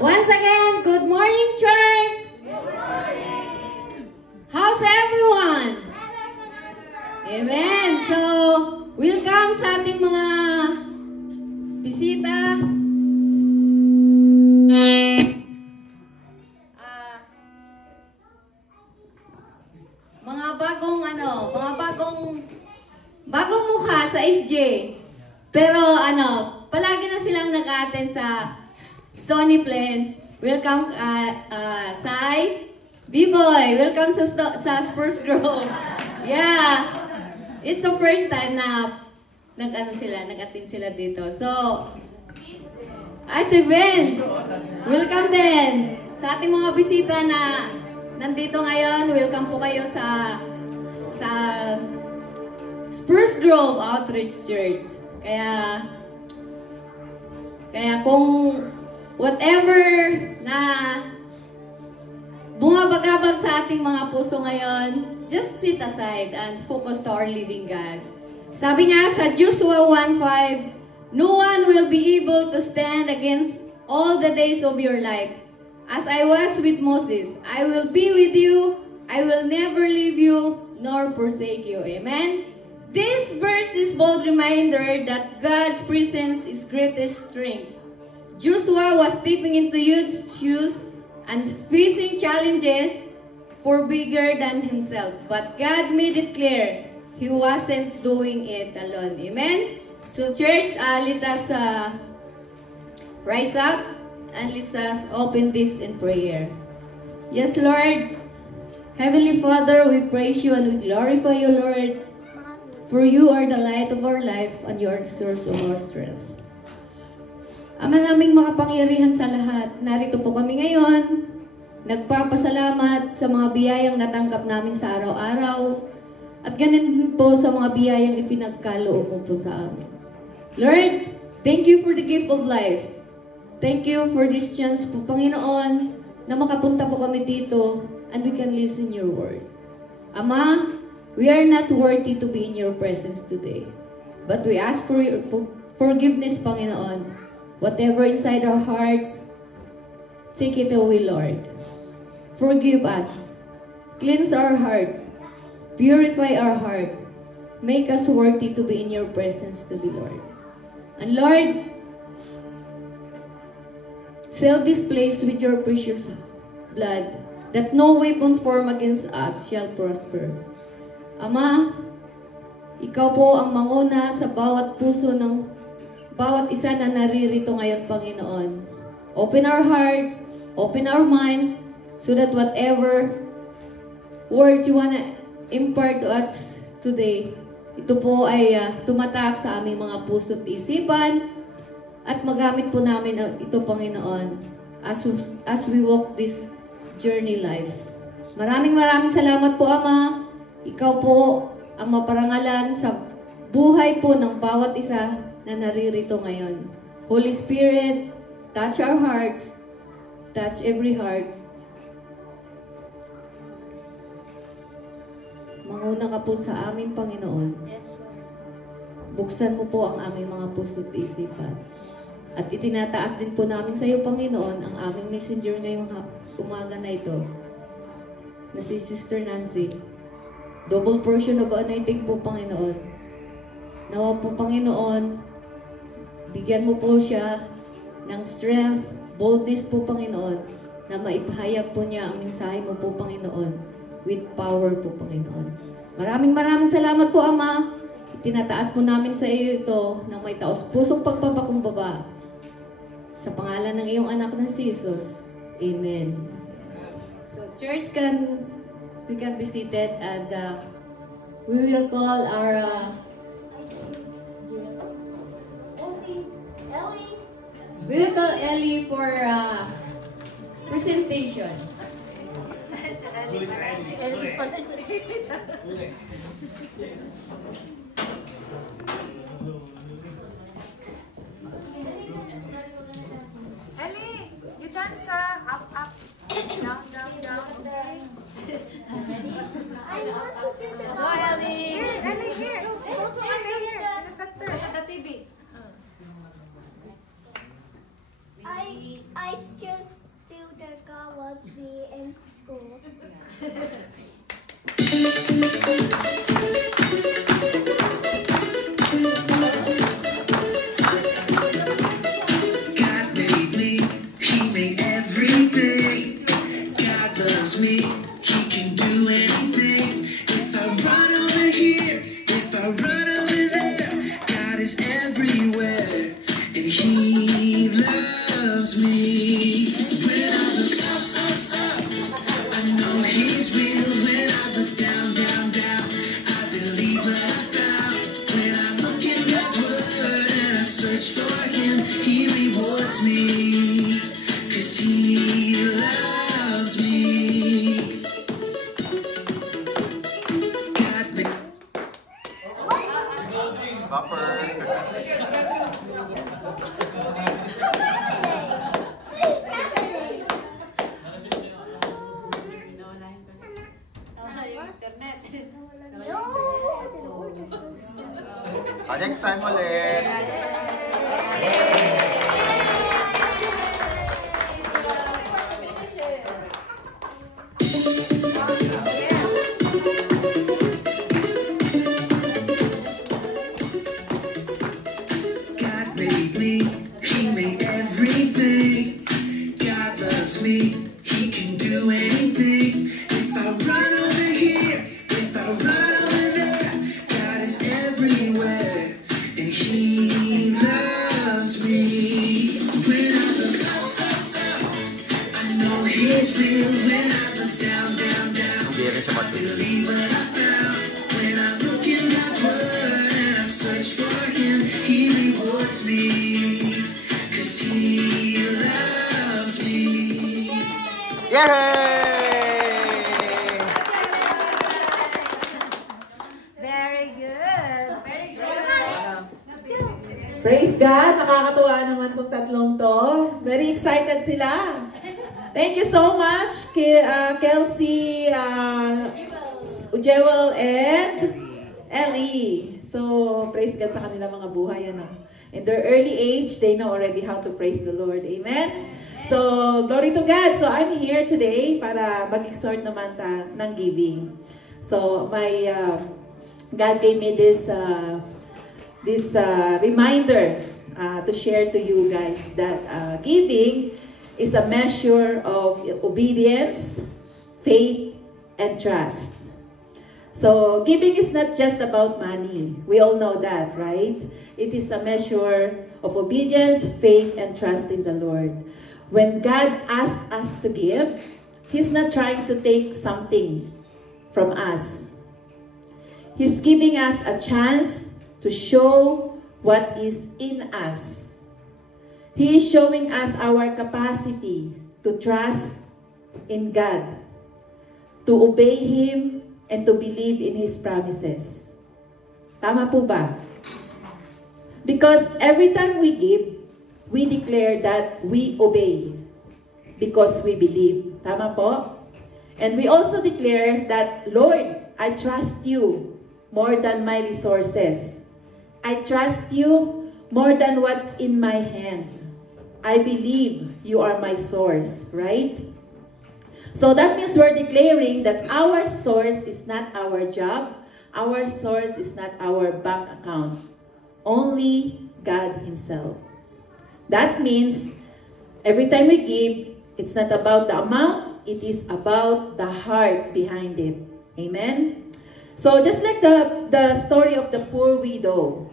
Once again, good morning, church! Good morning! How's everyone? Amen! So, welcome sa ating mga bisita. Mga bagong mukha sa SJ. Pero palagi na silang nag-attend sa Stony Plain. Welcome, Sai. B-Boy, welcome sa Spurs Grove. Yeah. It's the first time na nag-attend sila dito. So, si Vince, welcome din sa ating mga bisita na nandito ngayon. Welcome po kayo sa Spurs Grove Outreach Church. Kaya kung whatever na bumabagabag sa ating mga puso ngayon, just sit aside and focus to our living God. Sabi nga sa Joshua 1:5, no one will be able to stand against all the days of your life. As I was with Moses, I will be with you. I will never leave you nor forsake you. Amen? This verse is bold reminder that God's presence is greatest strength. Joshua was stepping into huge shoes and facing challenges for bigger than himself. But God made it clear he wasn't doing it alone. Amen? So church, let us rise up and let us open this in prayer. Yes, Lord. Heavenly Father, we praise you and we glorify you, Lord. For you are the light of our life and you are the source of our strength. Ama naming makapangyarihan sa lahat, narito po kami ngayon. Nagpapasalamat sa mga biyayang natanggap namin sa araw-araw. At ganun po sa mga biyayang ipinagkaloob mo po sa amin. Lord, thank you for the gift of life. Thank you for this chance po, Panginoon, na makapunta po kami dito and we can listen your word. Ama, we are not worthy to be in your presence today. But we ask for your forgiveness, Panginoon. Whatever inside our hearts, take it away, Lord. Forgive us. Cleanse our heart. Purify our heart. Make us worthy to be in your presence today, Lord. And Lord, seal this place with your precious blood, that no weapon formed against us shall prosper. Ama, ikaw po ang manguna sa bawat puso ng bawat isa na naririto ngayon, Panginoon. Open our hearts, open our minds, so that whatever words you want to impart to us today, ito po ay tumatak sa aming mga puso at isipan, at magamit po namin ito, Panginoon, as we walk this journey life. Maraming salamat po, Ama. Ikaw po ang maparangalan sa buhay po ng bawat isa na naririto ngayon. Holy Spirit, touch our hearts, touch every heart. Manguna ka po sa aming Panginoon. Buksan mo po ang aming mga puso at isipan. At itinataas din po namin sa iyo, Panginoon, ang aming messenger ngayong umaga na ito, na si Sister Nancy. Double portion of anointing po, Panginoon. Nawa po, Panginoon, bigyan mo po siya ng strength, boldness po, Panginoon, na maipahayag po niya ang mensahe mo po, Panginoon, with power po, Panginoon. Maraming salamat po, Ama. Itinataas po namin sa iyo ito ng may taos pusong pagpapakumbaba. Sa pangalan ng iyong anak na si Jesus. Amen. So, church, we can be seated and we will call our Ellie. We will call Ellie for presentation. Ellie, you dance up, down, down. I want to do the Go, Ellie. Here, Ellie, here. Go to stay here in the center. Look at the TV. I just Next time ulit. God made me, He made everything. God loves me, He can do anything. If I run over here, if I run over there, God is everywhere, and He loves me. When I look up, I know He's real. When I look down, I believe what I found. When I look in God's Word and I search for Him, He rewards me, 'cause He loves me. Yay! Very good. Very good. Praise God! Nakakatuwa naman tong tatlong to. Very excited sila. Thank you so much, Kelsey, Jewel, and Ellie. So, praise God sa kanilang mga buhay. Ano? In their early age, they know already how to praise the Lord. Amen? So, glory to God. So, I'm here today para mag-exhort naman ng giving. So, God gave me this reminder to share to you guys that giving is a measure of obedience, faith, and trust. So giving is not just about money. We all know that, right? It is a measure of obedience, faith, and trust in the Lord. When God asks us to give, He's not trying to take something from us. He's giving us a chance to show what is in us. He is showing us our capacity to trust in God, to obey Him, and to believe in His promises. Tama po ba? Because every time we give, we declare that we obey because we believe. Tama po? And we also declare that, Lord, I trust you more than my resources. I trust you more than what's in my hand. I believe you are my source, right? So that means we're declaring that our source is not our job. Our source is not our bank account. Only God Himself. That means every time we give, it's not about the amount, it is about the heart behind it. Amen? So just like the story of the poor widow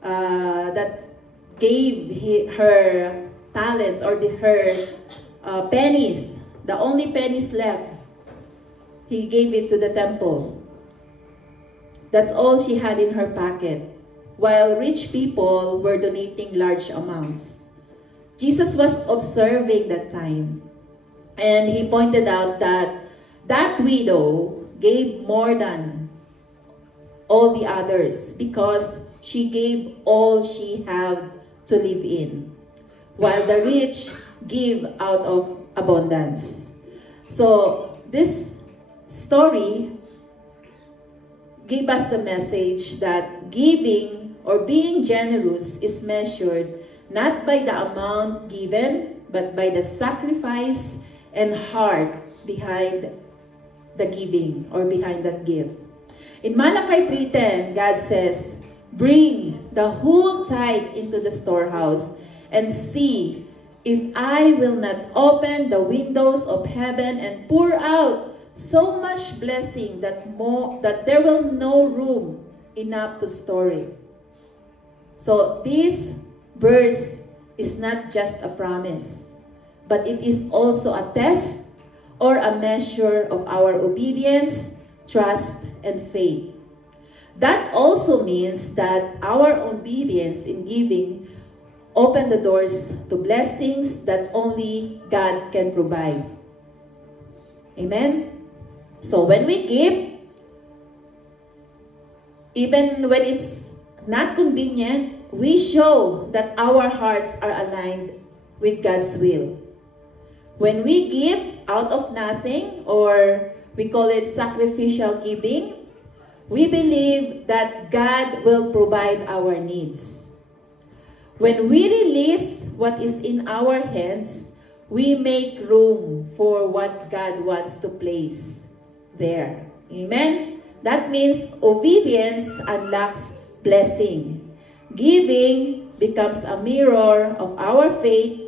that gave her talents or her pennies, the only pennies left, he gave it to the temple. That's all she had in her pocket, while rich people were donating large amounts. Jesus was observing that time, and He pointed out that that widow gave more than all the others because she gave all she had to live in, while the rich give out of abundance. So this story gave us the message that giving or being generous is measured not by the amount given, but by the sacrifice and heart behind the giving or behind that gift. In Malachi 3:10, God says, "Bring the whole tithe into the storehouse and see if I will not open the windows of heaven and pour out so much blessing that there will no room enough to store it." So this verse is not just a promise, but it is also a test or a measure of our obedience, trust, and faith. That also means that our obedience in giving open the doors to blessings that only God can provide. Amen? So when we give, even when it's not convenient, we show that our hearts are aligned with God's will. When we give out of nothing, or we call it sacrificial giving, we believe that God will provide our needs. When we release what is in our hands, we make room for what God wants to place there. Amen? That means obedience unlocks blessing. Giving becomes a mirror of our faith,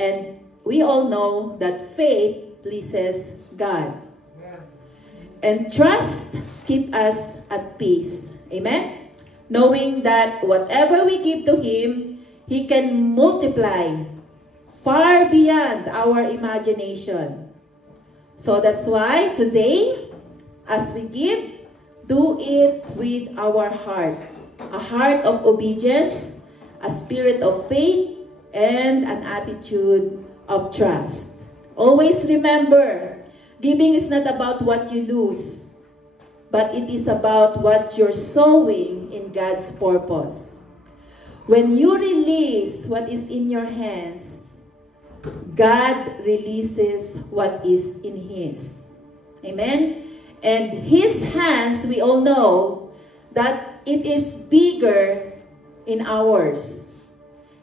and we all know that faith pleases God. And trust keeps us at peace. Amen? Knowing that whatever we give to Him, He can multiply far beyond our imagination. So that's why today, as we give, do it with our heart. A heart of obedience, a spirit of faith, and an attitude of trust. Always remember, giving is not about what you lose, but it is about what you're sowing in God's purpose. When you release what is in your hands, God releases what is in His. Amen? And His hands, we all know that it is bigger in ours.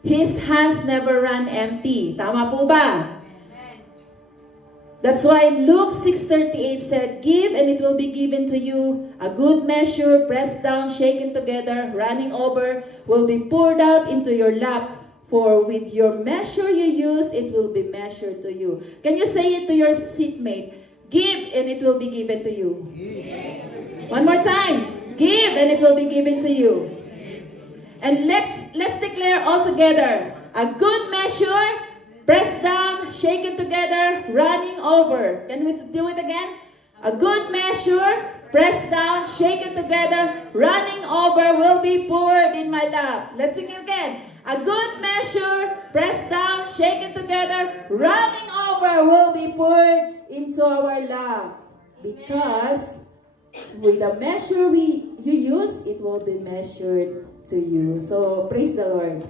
His hands never run empty. Tama po ba? That's why Luke 6:38 said, "Give and it will be given to you. A good measure, pressed down, shaken together, running over, will be poured out into your lap. For with your measure you use, it will be measured to you." Can you say it to your seatmate? Give and it will be given to you. One more time. Give and it will be given to you. And let's declare all together. A good measure, pressed down, shaken together, running over. Can we do it again? A good measure, pressed down, shaken together, running over, will be poured in my lap. Let's sing it again. A good measure, pressed down, shaken together, running over, will be poured into our lap. Because with the measure you use, it will be measured to you. So, praise the Lord.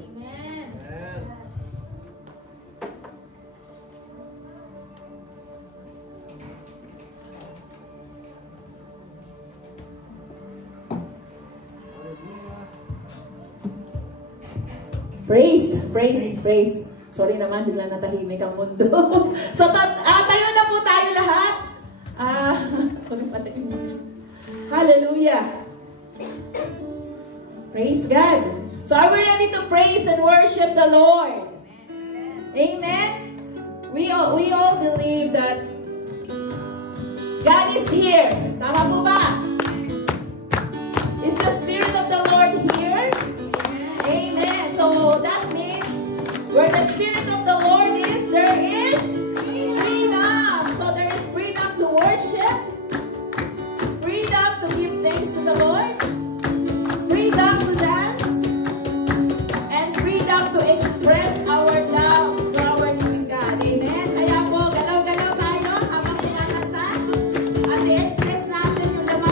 Praise, praise, praise. Sorry naman, bigla natahimik ang mundo. So, tayo na po tayo lahat. Hallelujah. Praise God. So, are we ready to praise and worship the Lord? Amen? We all believe that God is here. Tama po ba? Is the Spirit of the Lord here? Amen. So that means where the Spirit of the Lord is, there is freedom. So there is freedom to worship, freedom to give thanks to the Lord, freedom to dance, and freedom to express our love to our living God. Amen. Kaya po, galaw-galaw tayo habang pinakanta at i-express natin yung laman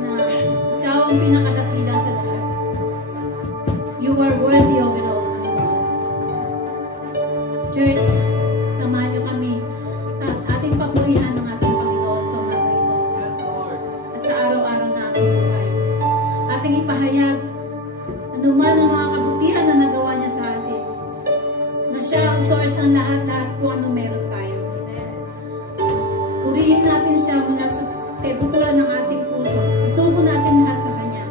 na ikaw ang pinakadakila sa lahat. You are worthy of it all, my God. Church, samahan niyo kami at ating papurihan ng ating Panginoon sa umaga ito. At sa araw-araw na ating buhay. Ating ipahayag anuman ang mga kabutihan na nagawa niya sa atin. Na siya ang source ng lahat-lahat kung ano meron tayo. Purihin natin siya mula sa kaibuturan ng ating puso. Isubo natin lahat sa Kanya.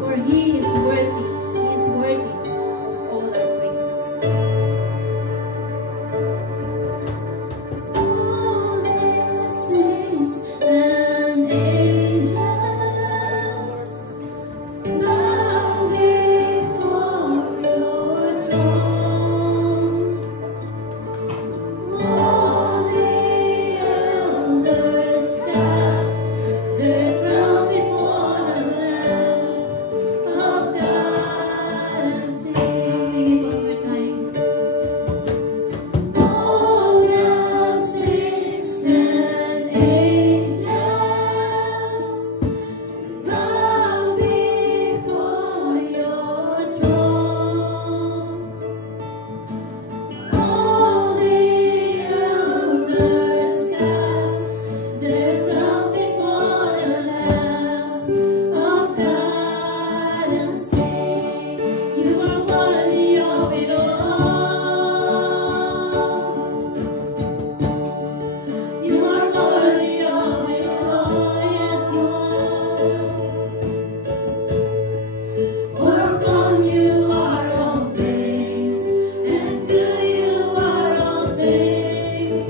For He is worthy. He is worthy of all our praises. All the saints and angels bow before your throne. All the elders cast their crowns before the Lamb of God and sing. Sing it one more time. All the saints and angels bow before your throne. All the elders cast their crowns before the Lamb of God and sing, You are worthy of it all. You are worthy of it all, yes you are. For from you are all things, and to you are all things.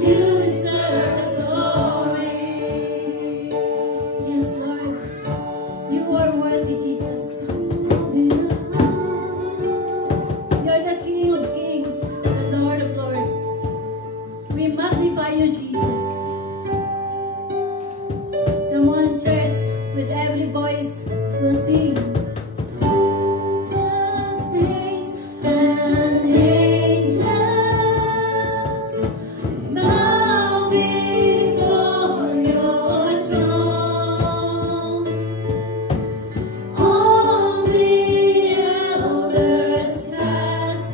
You deserve the glory. Yes, Lord, you are worthy, Jesus. You're the King of Kings, the Lord of Lords. We magnify you, Jesus. Come on, church, with every voice, we'll sing. The saints and angels bow before your throne. All the elders cast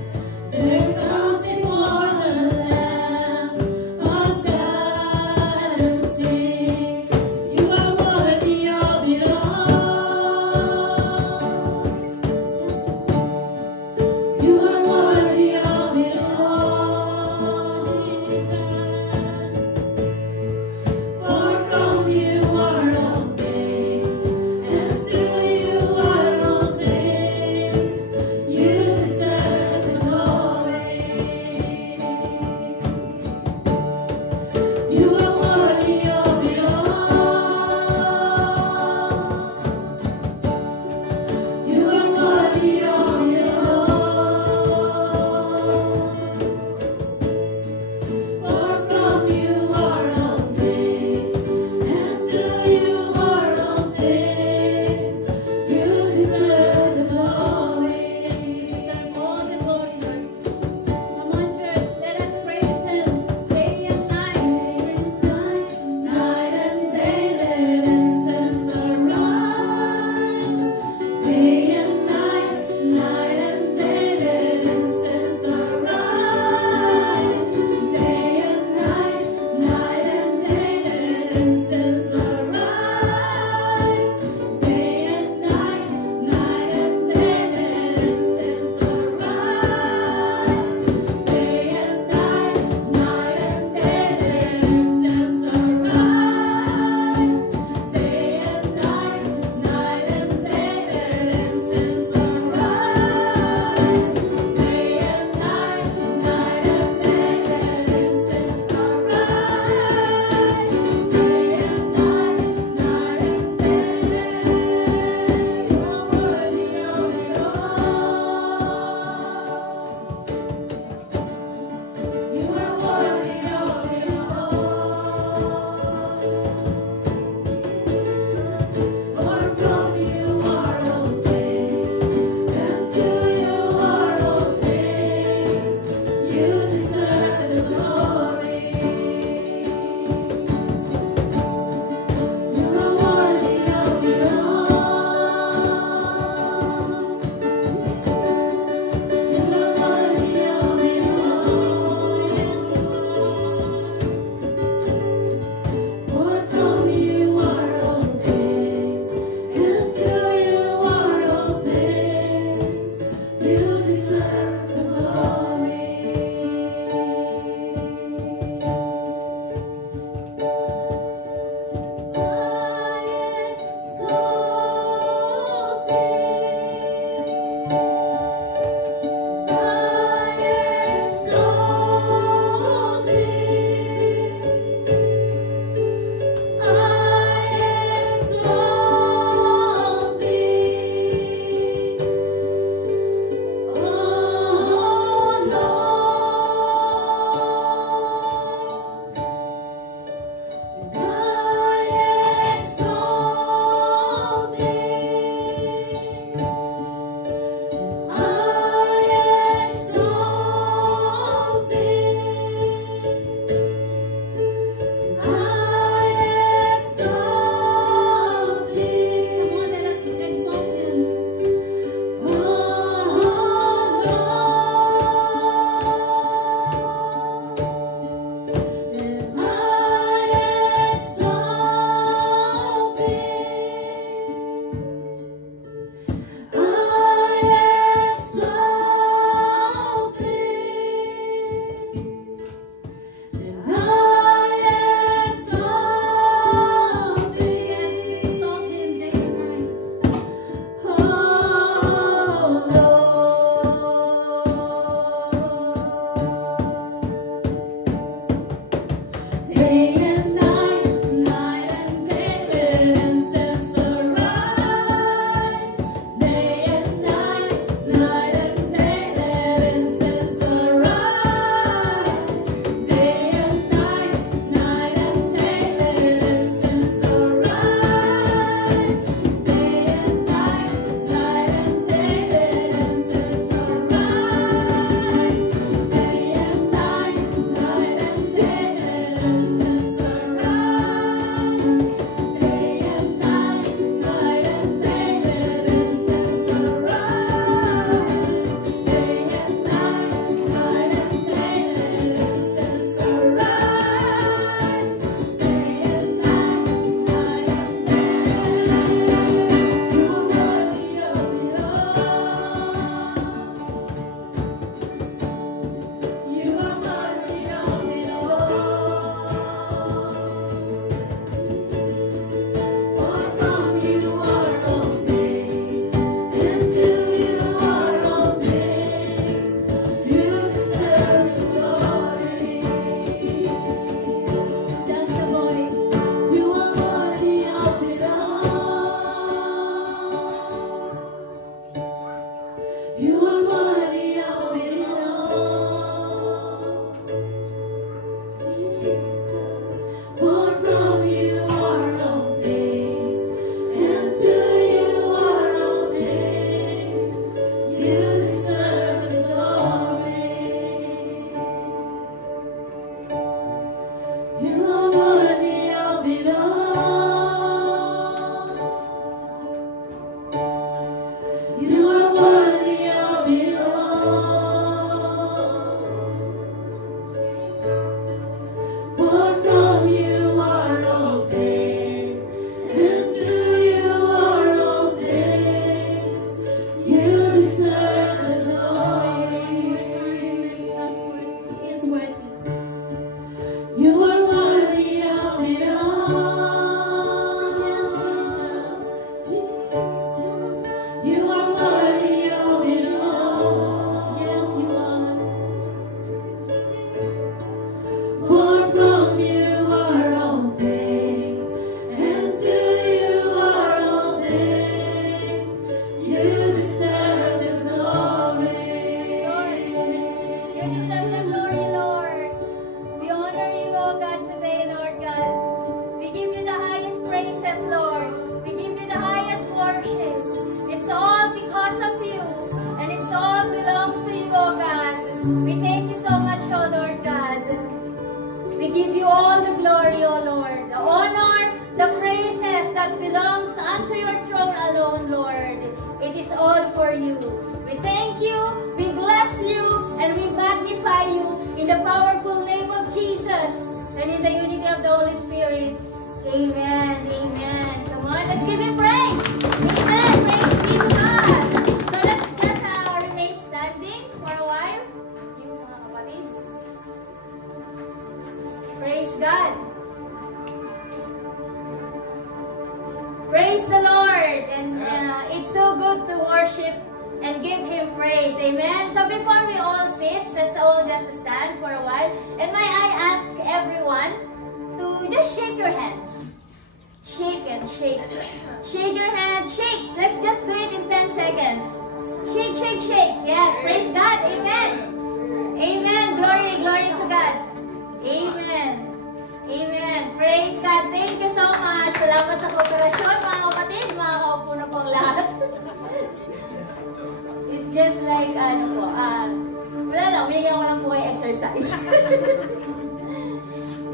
their crowns before the Lamb of God and sing, You are worthy of it all. all the glory, O Lord, the honor, the praises that belongs unto your throne alone, Lord. It is all for you. We thank you, we bless you, and we magnify you in the powerful name of Jesus and in the unity of the Holy Spirit. Amen. Amen. Come on, let's give him praise. Amen. Praise be to God. So let's just remain standing for a while. Yung mga kapatid. Praise God. Praise the Lord. And it's so good to worship and give him praise. Amen. So before we all sit, let's all just stand for a while. And may I ask everyone to just shake your hands. Shake it, shake. Shake your hands, shake. Let's just do it in 10 seconds. Shake, shake, shake. Yes, praise God. Amen. Amen. Glory, glory to God. Amen. Amen. Praise God. Thank you so much. Salamat sa kooperasyon, mga kapatid. Makakaupo na pong lahat. It's just like, wala lang, binigyan ko lang po kayo exercise.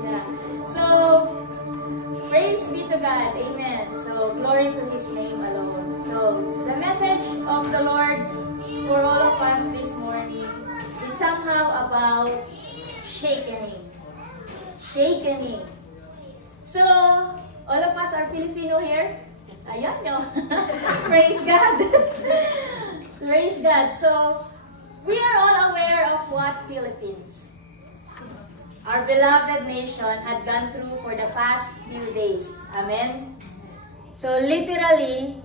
Yeah. So, praise be to God. Amen. So, glory to His name alone. So, the message of the Lord for all of us this morning is somehow about shakening. Shakening. So, all of us are Filipino here. Ayan nyo. Praise God. Praise God. So, we are all aware of what Philippines, our beloved nation, had gone through for the past few days. Amen? So, literally,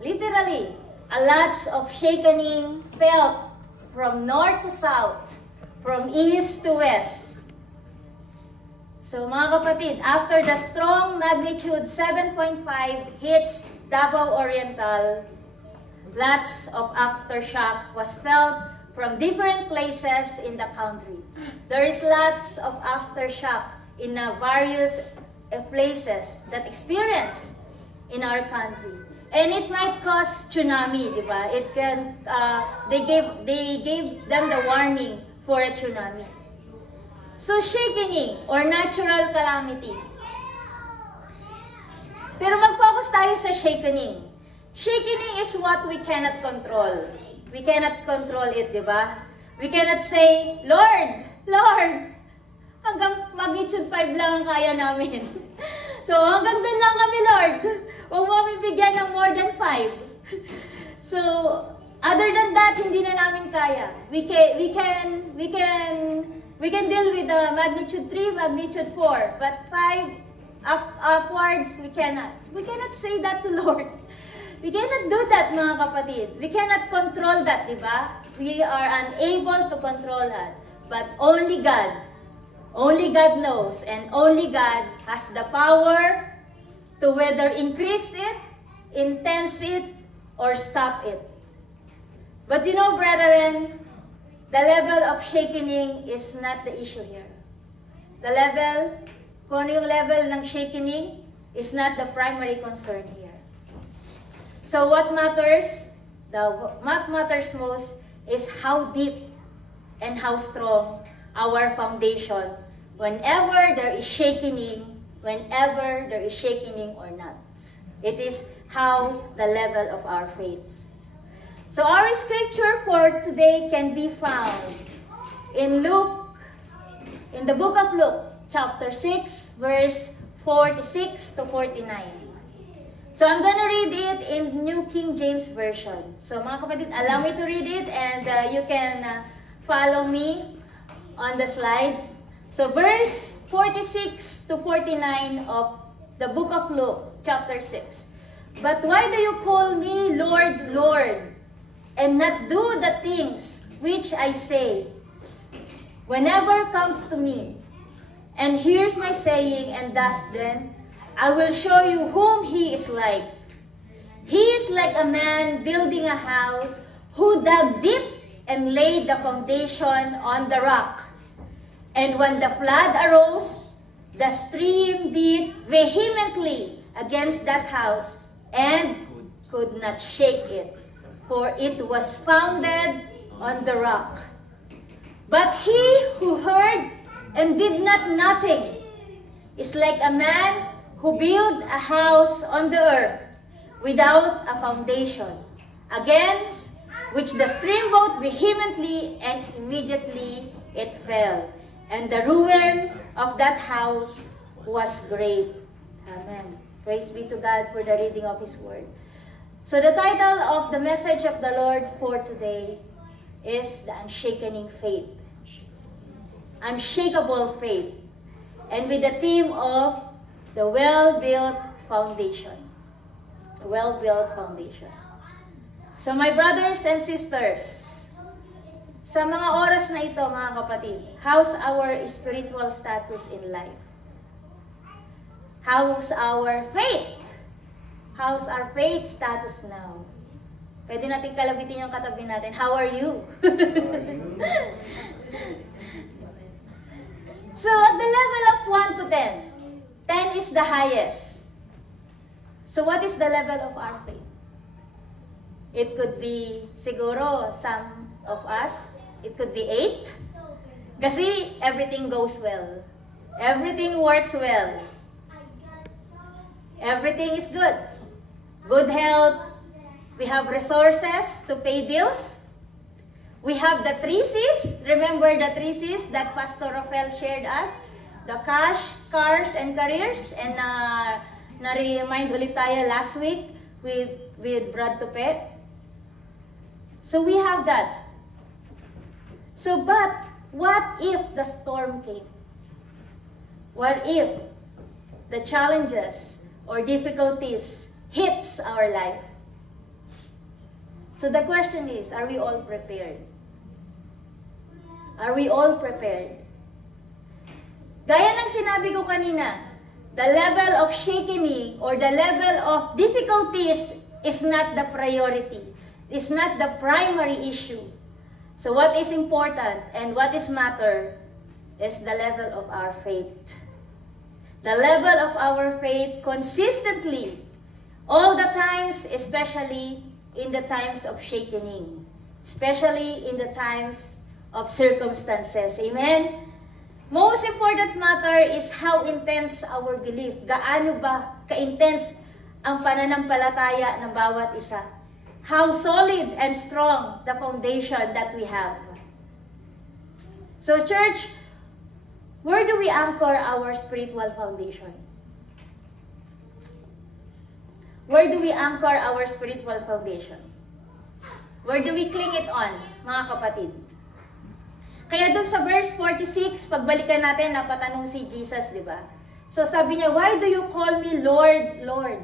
a lot of shakening felt from north to south, from east to west. So, mga kapatid, after the strong magnitude 7.5 hits Davao Oriental, lots of aftershock was felt from different places in the country. There is lots of aftershock in various places that experience in our country. And it might cause tsunami, di ba? It can, they gave them the warning for a tsunami. So, shakening or natural calamity. Pero mag-focus tayo sa shakening. Shakening is what we cannot control. We cannot control it, di ba? We cannot say, Lord, hanggang magnitude 5 lang ang kaya namin. So, hanggang dun lang kami, Lord. Huwag mo kami bigyan ng more than 5. So, other than that, hindi na namin kaya. We can deal with the magnitude 3, magnitude 4, but 5 upwards, we cannot. We cannot say that to Lord. We cannot do that, mga kapatid. We cannot control that, di ba? We are unable to control that. But only God knows, and only God has the power to whether increase it, intense it, or stop it. But you know, brethren, the level of shakening is not the issue here. The level, kung yung level ng shakening, is not the primary concern here. So what matters most is how deep and how strong our foundation whenever there is shakening or not. It is how the level of our faith. So our scripture for today can be found in the book of Luke, chapter 6, verse 46 to 49. So I'm going to read it in New King James Version. So mga kapatid, allow me to read it and you can follow me on the slide. So verse 46 to 49 of the book of Luke, chapter 6. But why do you call me Lord, Lord, and not do the things which I say? Whenever comes to me, and hears my saying, and does them, I will show you whom he is like. He is like a man building a house who dug deep and laid the foundation on the rock. And when the flood arose, the stream beat vehemently against that house and could not shake it, for it was founded on the rock. But he who heard and did not nothing is like a man who built a house on the earth without a foundation, against which the stream beat vehemently, and immediately it fell. And the ruin of that house was great. Amen. Praise be to God for the reading of His Word. So the title of the message of the Lord for today is The Unshakening Faith. Unshakable faith. And with the theme of the well-built foundation. The well-built foundation. So my brothers and sisters, sa mga oras na ito, mga kapatid, how's our spiritual status in life? How's our faith? How's our faith status now? Pwede natin kalabitin yung katabi natin. How are you? So, at the level of 1 to 10, 10 is the highest. So, what is the level of our faith? It could be, siguro, some of us, it could be 8. Kasi everything goes well. Everything works well. Everything is good. Good health. We have resources to pay bills. We have the 3 C's. Remember the 3 C's that Pastor Rafael shared us? The cash, cars, and careers. And na-remind ulit tayo last week with Brad Tupet. So we have that. So but what if the storm came? What if the challenges or difficulties hits our life? So the question is, are we all prepared? Are we all prepared? Gaya ng sinabi ko kanina, the level of shaking or the level of difficulties is not the priority. It's not the primary issue. So what is important and what is matter is the level of our faith. The level of our faith consistently, all the times, especially in the times of shaking, especially in the times of circumstances. Amen? Most important matter is how intense our belief. Gaano ba ka-intense ang pananampalataya ng bawat isa? How solid and strong the foundation that we have. So church, where do we anchor our spiritual foundation? Where do we anchor our spiritual foundation? Where do we cling it on, mga kapatid? Kaya doon sa verse 46, pagbalikan natin, napatanong si Jesus, di ba? So sabi niya, why do you call me Lord, Lord?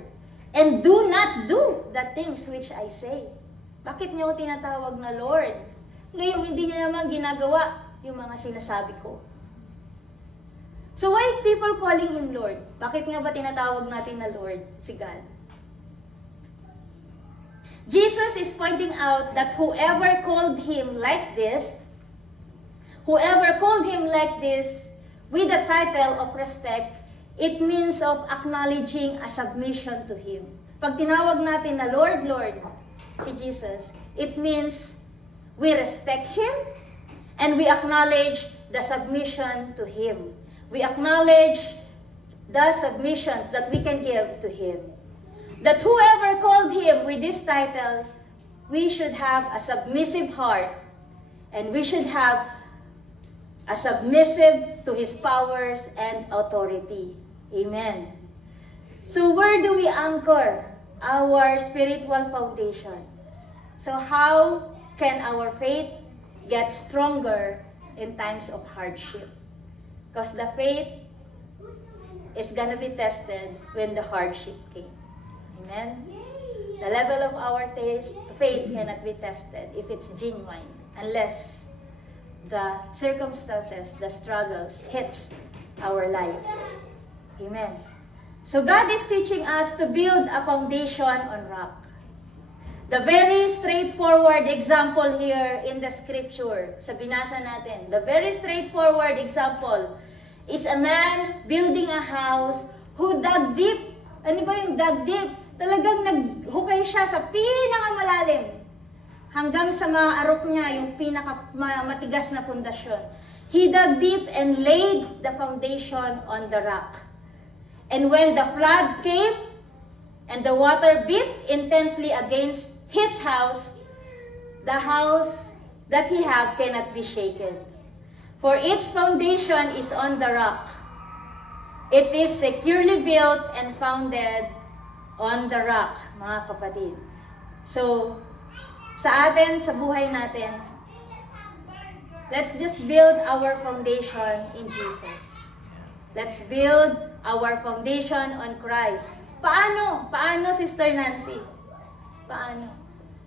And do not do the things which I say. Bakit niyo tinatawag na Lord? Ngayon, hindi niyo naman ginagawa yung mga sinasabi ko. So why people calling Him Lord? Bakit nga ba tinatawag natin na Lord si God? Jesus is pointing out that whoever called Him like this with the title of respect, it means of acknowledging a submission to Him. Pag tinawag natin na Lord, Lord, si Jesus, it means we respect Him and we acknowledge the submission to Him. We acknowledge the submissions that we can give to Him. That whoever called Him with this title, we should have a submissive heart and we should have a submissive to His powers and authority. Amen. So where do we anchor our spiritual foundation? So how can our faith get stronger in times of hardship? Because the faith is going to be tested when the hardship came. Amen? The level of our faith cannot be tested if it's genuine unless the circumstances, the struggles hits our life. Amen. So God is teaching us to build a foundation on rock. The very straightforward example here in the scripture, sa binasa natin, the very straightforward example is a man building a house who dug deep. Ano ba yung dug deep? Talagang naghukay siya sa pinakamalalim hanggang sa maarok niya yung pinakamatigas na pundasyon. He dug deep and laid the foundation on the rock. And when the flood came, and the water beat intensely against his house, the house that he had cannot be shaken. For its foundation is on the rock. It is securely built and founded on the rock, mga kapatid. So, sa atin, sa buhay natin, let's just build our foundation in Jesus. Let's build our foundation on Christ. Paano? Paano, Sister Nancy? Paano?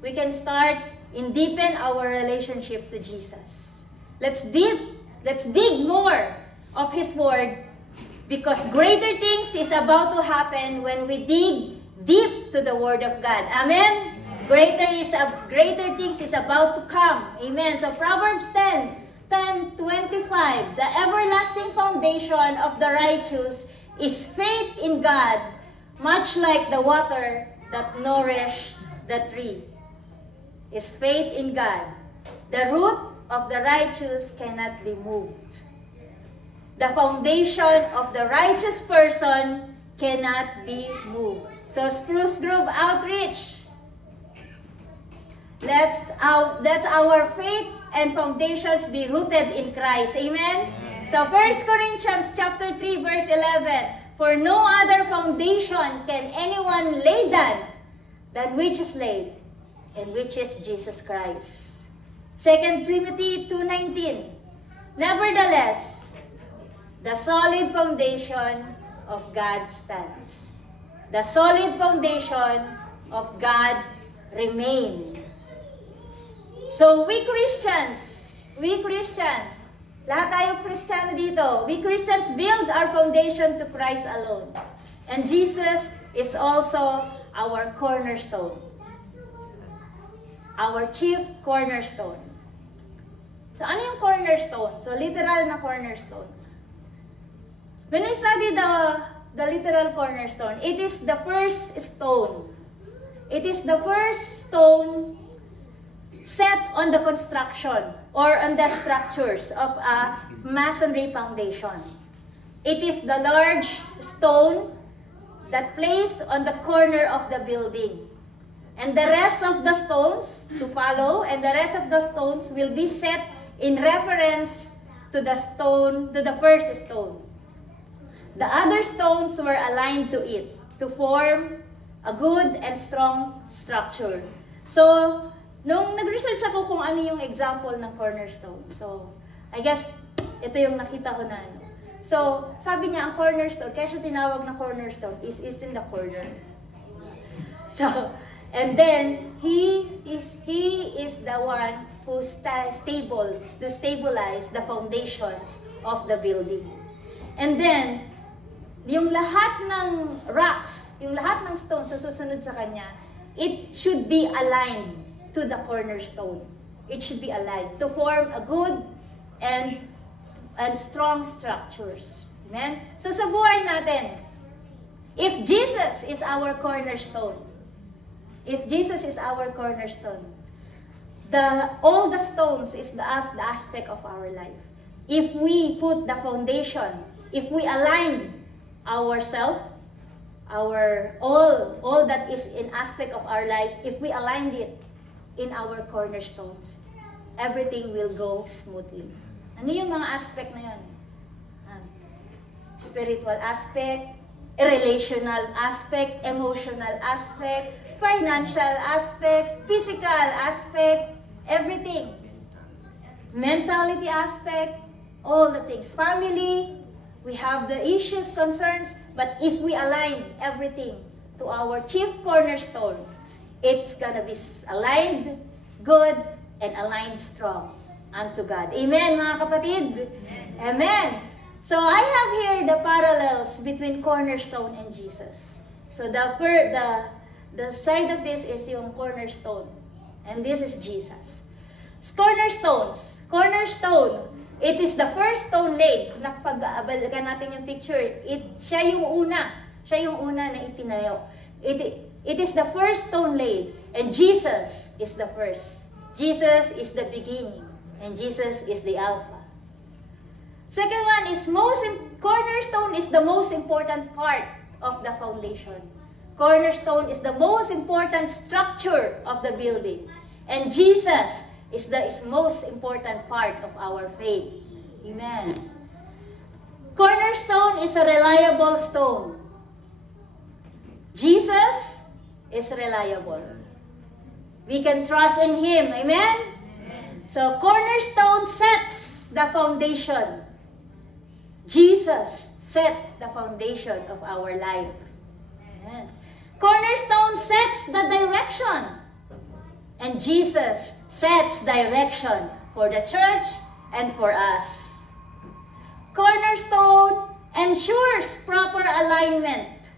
We can start in deepen our relationship to Jesus. Let's dig more of His Word, because greater things is about to happen when we dig deep to the Word of God. Amen? Greater things is about to come. Amen. So Proverbs 10:25, the everlasting foundation of the righteous is faith in God, much like the water that nourish the tree. Is faith in God. The root of the righteous cannot be moved. The foundation of the righteous person cannot be moved. So Spruce Grove Outreach, let our faith and foundations be rooted in Christ. Amen? So 1 Corinthians chapter 3 verse 11, for no other foundation can anyone lay than which is laid, and which is Jesus Christ. 2 Timothy 2:19, nevertheless, the solid foundation of God stands. The solid foundation of God remain. So we Christians, lahat tayo Kristiyano dito, we Christians build our foundation to Christ alone. And Jesus is also our cornerstone. Our chief cornerstone. So ano yung cornerstone? So literal na cornerstone. When I study the literal cornerstone, it is the first stone. It is the first stone set on the construction or on the structures of a masonry foundation. It is the large stone that placed on the corner of the building. And the rest of the stones to follow, and the rest of the stones will be set in reference to the stone, to the first stone. The other stones were aligned to it to form a good and strong structure. So, nung nag-research ako kung ano yung example ng cornerstone, so, I guess, ito yung nakita ko na ano. So, sabi niya, ang cornerstone, kaya siya tinawag na cornerstone, is in the corner. So, and then, he is the one who stabilize the foundations of the building. And then, yung lahat ng rocks, yung lahat ng stones sa susunod sa kanya, it should be aligned to the cornerstone. It should be aligned to form a good and strong structures. Amen? So sa buhay natin, if Jesus is our cornerstone, all the stones is the aspect of our life. If we put the foundation, if we align ourselves, all that is in aspect of our life, if we aligned it in our cornerstones, everything will go smoothly. Ano yung mga aspect na yun? Spiritual aspect, relational aspect, emotional aspect, financial aspect, physical aspect, everything. Mentality aspect, all the things. Family, we have the issues, concerns, but if we align everything to our chief cornerstone, it's gonna be aligned, good, and aligned strong unto God. Amen, mga kapatid? Amen. So I have here the parallels between cornerstone and Jesus. So the side of this is yung cornerstone, and this is Jesus. Cornerstone, it is the first stone laid. Nakapag-abalikan natin yung picture. Siya yung una na itinayo. It is the first stone laid, and Jesus is the first. Jesus is the beginning, and Jesus is the Alpha. Second one is cornerstone is the most important part of the foundation. Cornerstone is the most important structure of the building. And Jesus is the most important part of our faith. Amen. Cornerstone is a reliable stone. Jesus is reliable. We can trust in Him. Amen? So, cornerstone sets the foundation. Jesus set the foundation of our life. Amen. Cornerstone sets the direction. And Jesus sets direction for the church and for us. Cornerstone ensures proper alignment.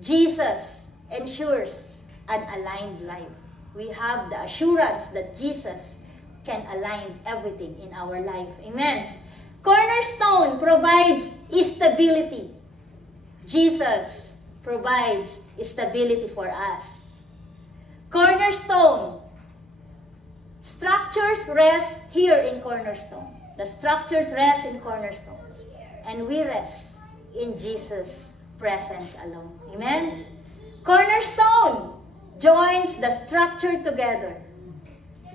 Jesus ensures an aligned life. We have the assurance that Jesus can align everything in our life. Amen. Cornerstone provides stability. Jesus provides stability for us. Cornerstone. Structures rest here in Cornerstone. The structures rest in cornerstones. And we rest in Jesus' presence alone. Amen? Cornerstone joins the structure together.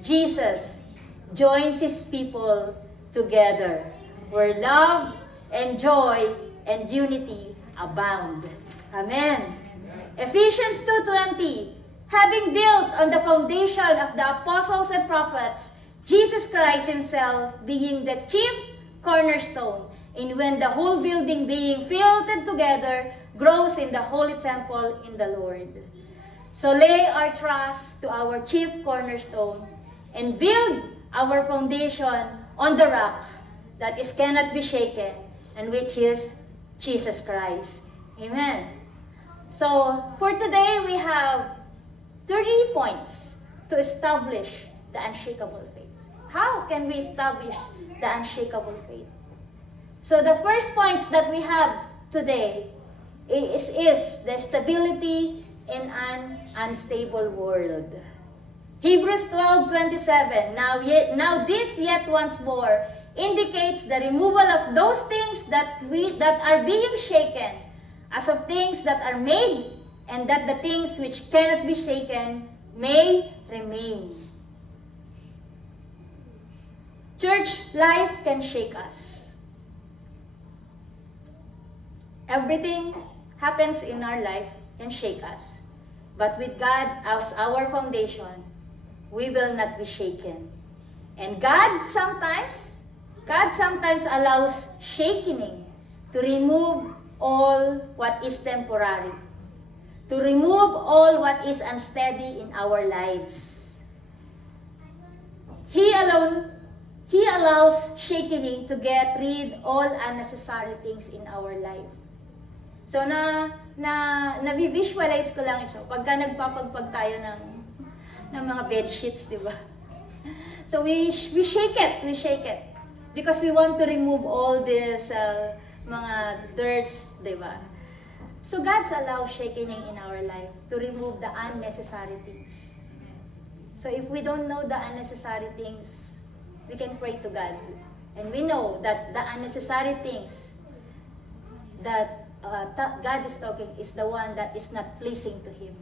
Jesus joins His people together, where love and joy and unity abound. Amen. Ephesians 2:20, having built on the foundation of the apostles and prophets, Jesus Christ Himself being the chief cornerstone, and when the whole building being filled together grows in the holy temple in the Lord. So lay our trust to our chief cornerstone and build our foundation on the rock that cannot be shaken, and which is Jesus Christ. Amen. So for today we have 3 points to establish the unshakable faith. How can we establish the unshakable faith? So the first point that we have today is the stability in an unstable world. Hebrews 12:27. Now this yet once more indicates the removal of those things that are being shaken, as of things that are made, and that the things which cannot be shaken may remain. Church life can shake us. Everything happens in our life can shake us. But with God as our foundation, we will not be shaken. And God sometimes allows shaking to remove all what is temporary, to remove all what is unsteady in our lives. He allows shaking to get rid all unnecessary things in our life. So na-visualize ko lang ito pagka nagpapagpag tayo ng mga bed sheets, di ba? So we shake it because we want to remove all this mga dirts, di ba? So God's allows shaking in our life to remove the unnecessary things. So if we don't know the unnecessary things, we can pray to God. And we know that the unnecessary things that God is talking is the one that is not pleasing to Him.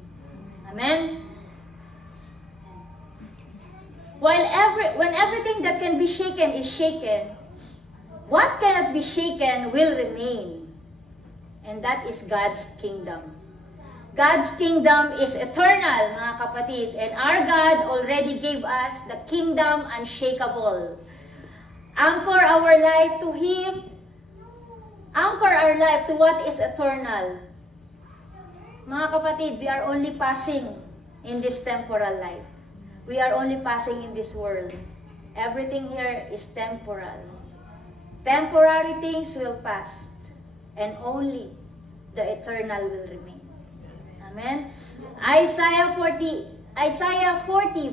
Amen? When everything that can be shaken is shaken, what cannot be shaken will remain. And that is God's kingdom. God's kingdom is eternal, mga kapatid. And our God already gave us the kingdom unshakable. Anchor our life to Him. Anchor our life to what is eternal. Mga kapatid, we are only passing in this temporal life. We are only passing in this world. Everything here is temporal. Temporary things will pass. And only the eternal will remain. Amen? Isaiah 40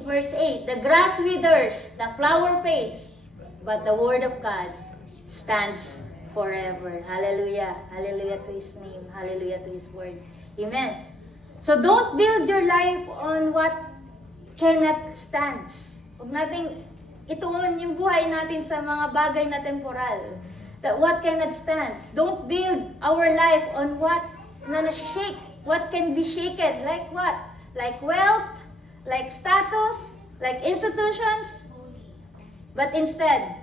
verse 8. The grass withers, the flower fades, but the word of God stands forever. Hallelujah. Hallelujah to His name. Hallelujah to His word. Amen. So don't build your life on what cannot stand. Huwag nating ituon yung buhay natin sa mga bagay na temporal. that what cannot stand. Don't build our life on what na shake. What can be shaken? Like what? Like wealth, like status, like institutions. But instead,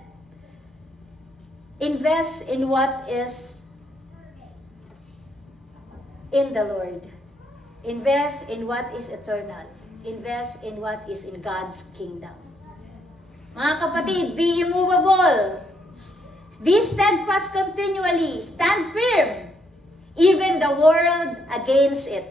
invest in what is in the Lord. Invest in what is eternal. Invest in what is in God's kingdom. Mga kapatid, be immovable. Be steadfast continually. Stand firm. Even the world against it.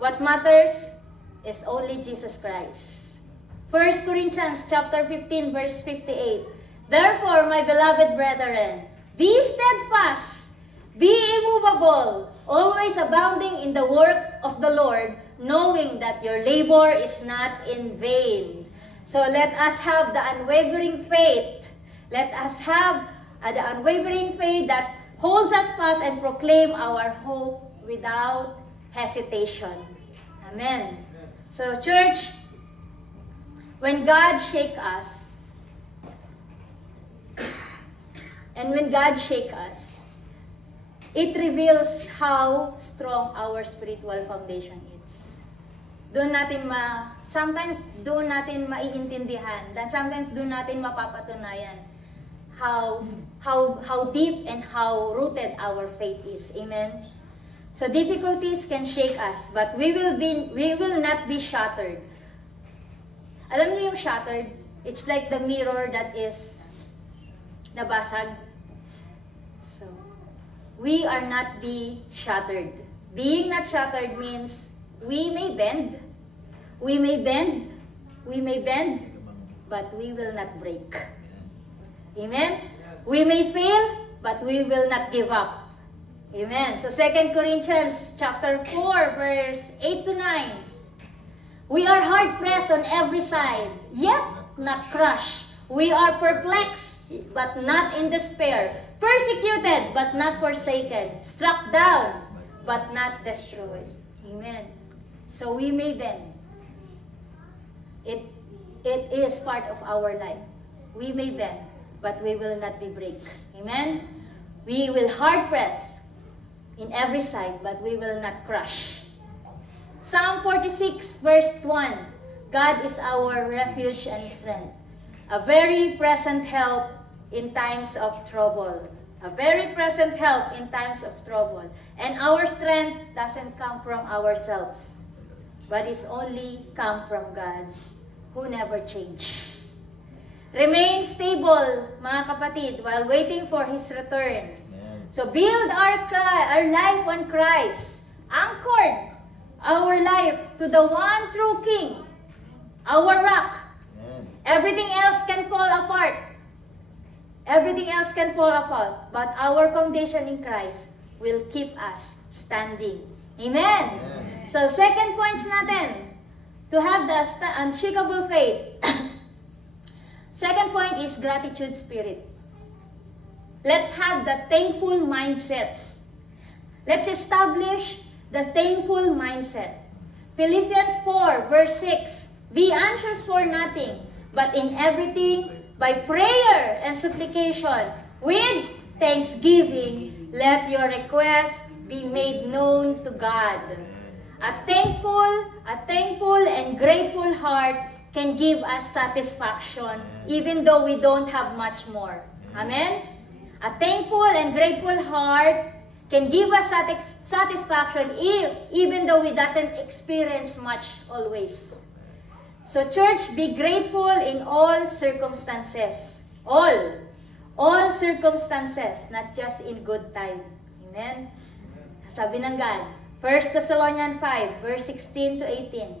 What matters is only Jesus Christ. 1 Corinthians chapter 15 verse 58. Therefore, my beloved brethren, be steadfast, be immovable, always abounding in the work of the Lord, knowing that your labor is not in vain. So let us have the unwavering faith. Let us have the unwavering faith that holds us fast and proclaim our hope without hesitation. Amen. So church, when God shakes us, and when God shakes us, it reveals how strong our spiritual foundation is. Sometimes doon natin maiintindihan, that sometimes doon natin mapapatunayan how deep and how rooted our faith is. Amen. So difficulties can shake us, but we will not be shattered. Alam niyo yung shattered? It's like the mirror that is nabasag. So we are not be shattered. Being not shattered means we may bend, but we will not break. Amen? We may fail, but we will not give up. Amen. So 2 Corinthians chapter 4, verse 8 to 9. We are hard pressed on every side, yet not crushed. We are perplexed, but not in despair. Persecuted, but not forsaken. Struck down, but not destroyed. Amen. So we may bend. It is part of our life. We may bend, but we will not be break. Amen. We will hard press in every side, but we will not crush. Psalm 46 verse 1. God is our refuge and strength, a very present help in times of trouble. A very present help in times of trouble. And our strength doesn't come from ourselves, but it's only come from God, who never change. Remain stable, mga kapatid, while waiting for His return. So build our life on Christ. Anchored our life to the one true King, our rock. Everything else can fall apart. Everything else can fall apart. But our foundation in Christ will keep us standing. Amen. So second points natin, to have the unshakable faith. Second point is gratitude spirit. Let's have the thankful mindset. Let's establish the thankful mindset. Philippians 4 verse 6. Be anxious for nothing, but in everything, by prayer and supplication, with thanksgiving, let your requests be made known to God. A thankful and grateful heart can give us satisfaction, even though we don't have much more. Amen? A thankful and grateful heart can give us satisfaction even though we doesn't experience much always. So church, be grateful in all circumstances. All circumstances, not just in good time. Amen? Sabi ng God, 1 Thessalonians 5, verse 16 to 18.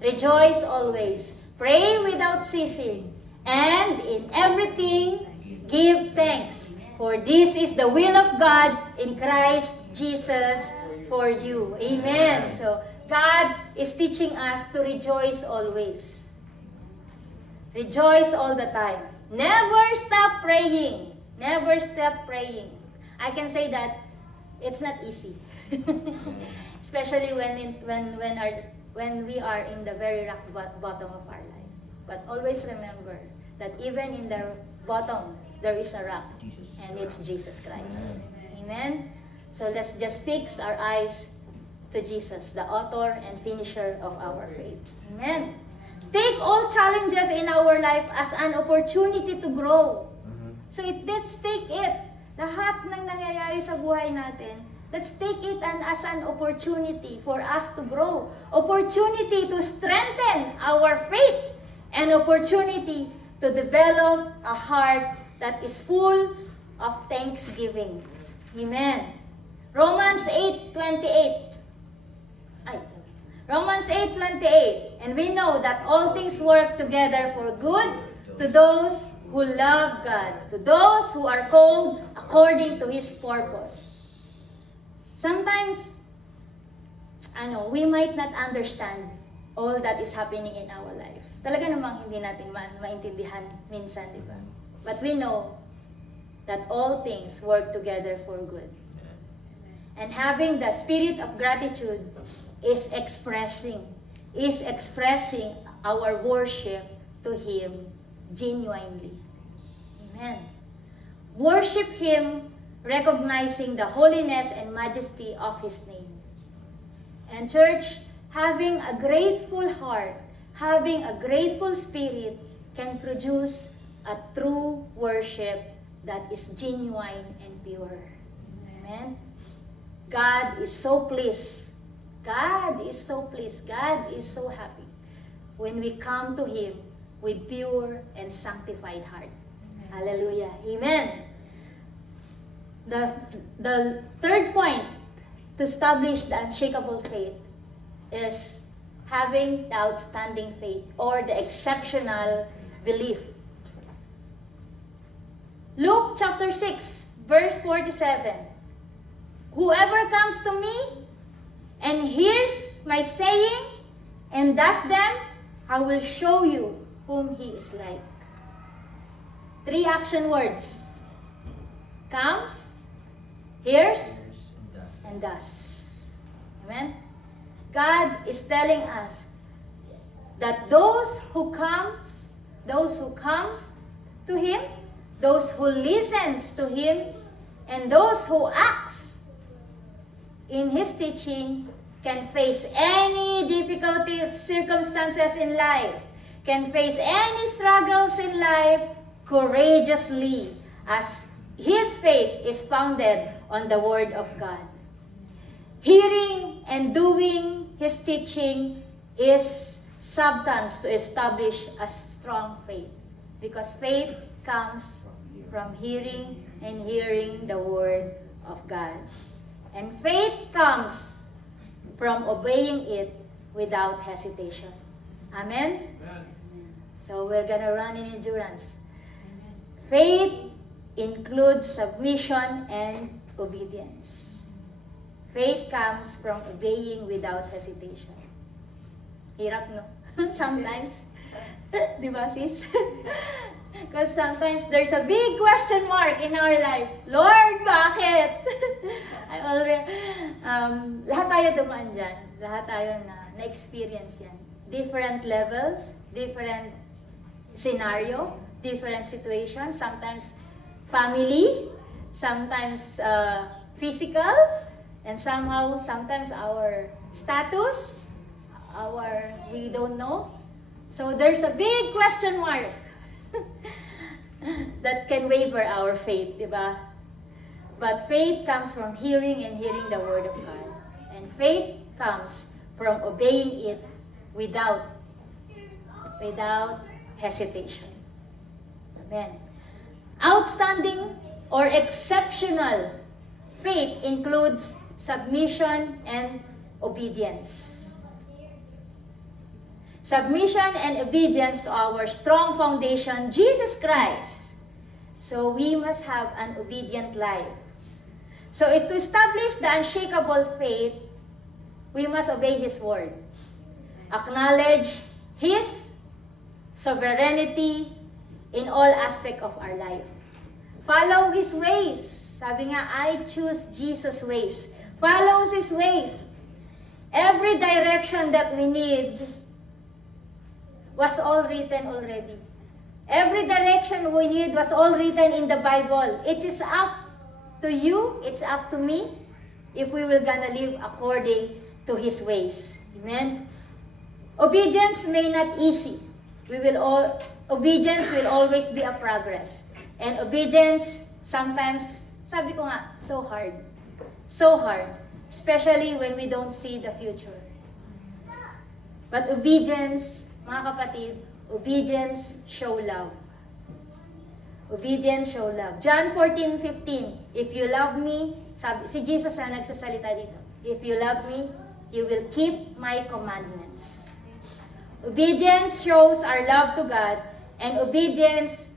Rejoice always, pray without ceasing, and in everything give thanks. For this is the will of God in Christ Jesus for you. Amen. So, God is teaching us to rejoice always. Rejoice all the time. Never stop praying. Never stop praying. I can say that it's not easy. Especially when we are in the very rock bottom of our life. But always remember that even in the bottom, there is a rock, and it's Jesus Christ. Amen? So let's just fix our eyes to Jesus, the author and finisher of our faith. Amen? Take all challenges in our life as an opportunity to grow. So let's take it. Lahat ng nangyayari sa buhay natin, let's take it as an opportunity for us to grow. Opportunity to strengthen our faith. An opportunity to develop a heart that is full of thanksgiving. Amen. Romans 8:28. Romans 8:28. And we know that all things work together for good to those who love God, to those who are called according to His purpose. Sometimes, we might not understand all that is happening in our life. Talaga namang hindi natin maintindihan minsan, di ba? But we know that all things work together for good. And having the spirit of gratitude is expressing our worship to Him genuinely. Amen. Worship Him, recognizing the holiness and majesty of His name. And church, having a grateful heart, having a grateful spirit can produce a true worship that is genuine and pure. Amen. God is so pleased. God is so pleased. God is so happy when we come to Him with pure and sanctified heart. Amen. Hallelujah. Amen. The third point to establish the unshakable faith is having the outstanding faith or the exceptional belief. Luke chapter 6, verse 47. Whoever comes to me and hears my saying and does them, I will show you whom he is like. 3 action words. Comes, hears, and does. Amen? God is telling us that those who comes to Him, those who listens to Him, and those who acts in His teaching can face any difficult circumstances in life, can face any struggles in life courageously, as his faith is founded on the Word of God. Hearing and doing His teaching is substance to establish a strong faith, because faith comes from hearing and hearing the Word of God. And faith comes from obeying it without hesitation. Amen? Amen. So we're gonna run in endurance. Amen. Faith includes submission and obedience. Faith comes from obeying without hesitation. Hirap, no? Sometimes. Di ba, sis? Because sometimes there's a big question mark in our life. Lord, bakit? Lahat tayo dumaan dyan. Lahat tayo na-experience yan. Different levels, different scenario, different situations. Sometimes family, sometimes physical, and sometimes our status, we don't know. So there's a big question mark that can waver our faith, diba? But faith comes from hearing and hearing the Word of God. And faith comes from obeying it without hesitation. Amen. Outstanding or exceptional faith includes submission and obedience. Submission and obedience to our strong foundation, Jesus Christ. So we must have an obedient life. So it's to establish the unshakable faith, we must obey His word. Acknowledge His sovereignty in all aspects of our life. Follow His ways. Sabi nga, I choose Jesus' ways. Follow His ways. Every direction that we need was all written already. Every direction we need was all written in the Bible. It is up to you, it's up to me, if we will gonna live according to His ways. Amen? Obedience may not easy. Obedience will always be a progress. And obedience, sometimes, sabi ko nga, so hard. So hard. Especially when we don't see the future. But obedience, mga kapatid, obedience show love. Obedience show love. John 14:15, if you love me, sabi, si Jesus na nagsasalita dito, if you love me, you will keep my commandments. Obedience shows our love to God, and obedience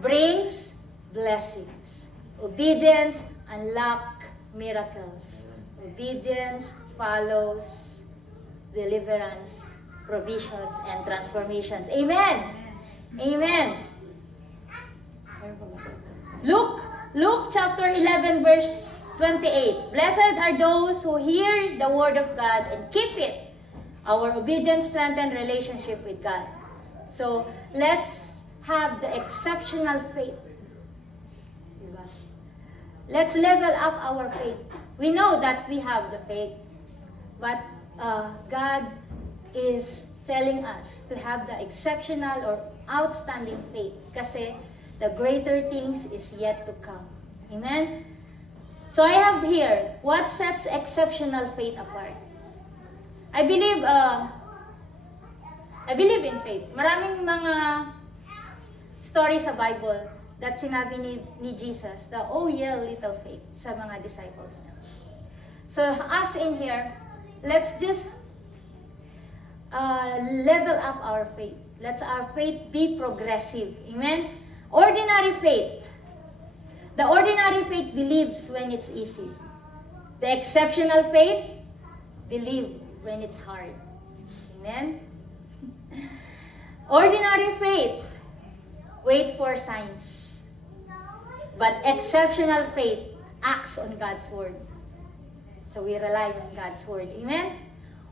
brings blessings. Obedience unlocks miracles. Obedience follows deliverance, provisions, and transformations. Amen. Amen. Luke chapter 11 verse 28. Blessed are those who hear the word of God and keep it. Our obedience strengthens relationship with God. So, let's have the exceptional faith. Let's level up our faith. We know that we have the faith, but God is telling us to have the exceptional or outstanding faith kasi the greater things is yet to come. Amen? So I have here, what sets exceptional faith apart? I believe in faith. Maraming mga stories sa Bible that sinabi ni Jesus, the oh yeah, little faith sa mga disciples niya. So us in here, let's just level up our faith. Let our faith be progressive. Amen? Ordinary faith. The ordinary faith believes when it's easy. The exceptional faith believes when it's hard. Amen? Ordinary faith wait for signs. But exceptional faith acts on God's word. So we rely on God's word. Amen?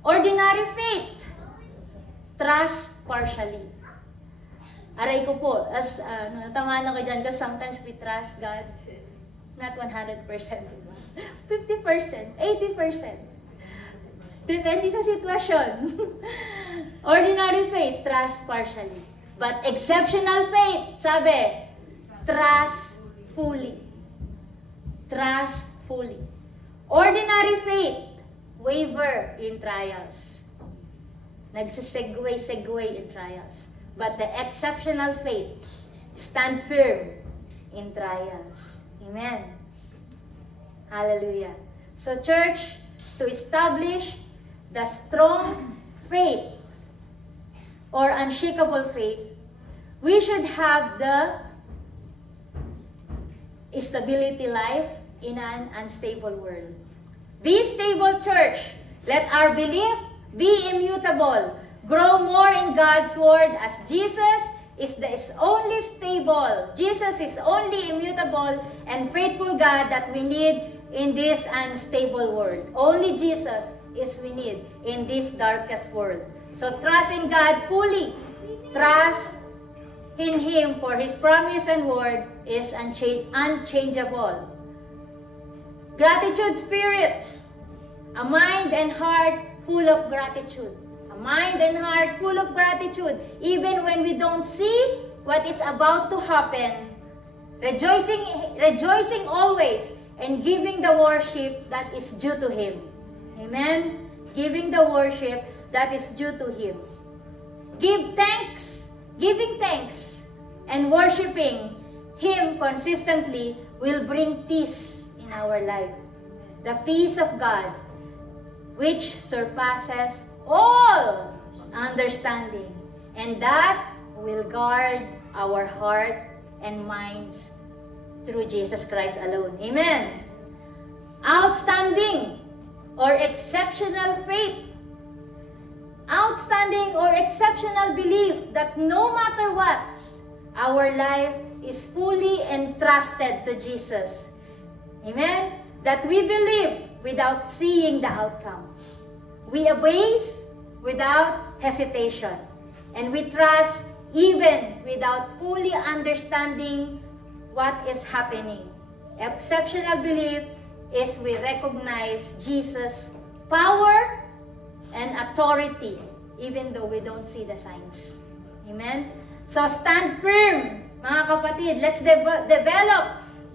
Ordinary faith trust partially. Aray ko po, as natamaan ako dyan, because sometimes we trust God, not 100%, diba? 50%, 80%. Depende sa sitwasyon. Ordinary faith, trust partially. But exceptional faith, sabi, trust fully. Trust fully. Ordinary faith, waver in trials. Nagsisegue in trials. But the exceptional faith, stand firm in trials. Amen. Hallelujah. So church, to establish the strong faith or unshakable faith, we should have the stability life in an unstable world. Be stable, church. Let our belief be immutable. Grow more in God's word as Jesus is only stable. Jesus is only immutable and faithful God that we need in this unstable world. Only Jesus is we need in this darkest world. So trust in God fully. Trust in Him, for His promise and word is unchangeable. Gratitude spirit. A mind and heart full of gratitude. A mind and heart full of gratitude. Even when we don't see what is about to happen. Rejoicing always and giving the worship that is due to Him. Amen? Giving the worship that is due to Him. Give thanks. Giving thanks and worshiping Him consistently will bring peace in our life. The peace of God, which surpasses all understanding, and that will guard our heart and minds through Jesus Christ alone. Amen. Outstanding or exceptional faith. Outstanding or exceptional belief that no matter what, our life is fully entrusted to Jesus. Amen? That we believe without seeing the outcome. We obey without hesitation. And we trust even without fully understanding what is happening. Exceptional belief is we recognize Jesus' power and authority even though we don't see the signs. Amen? So stand firm, mga kapatid. Let's develop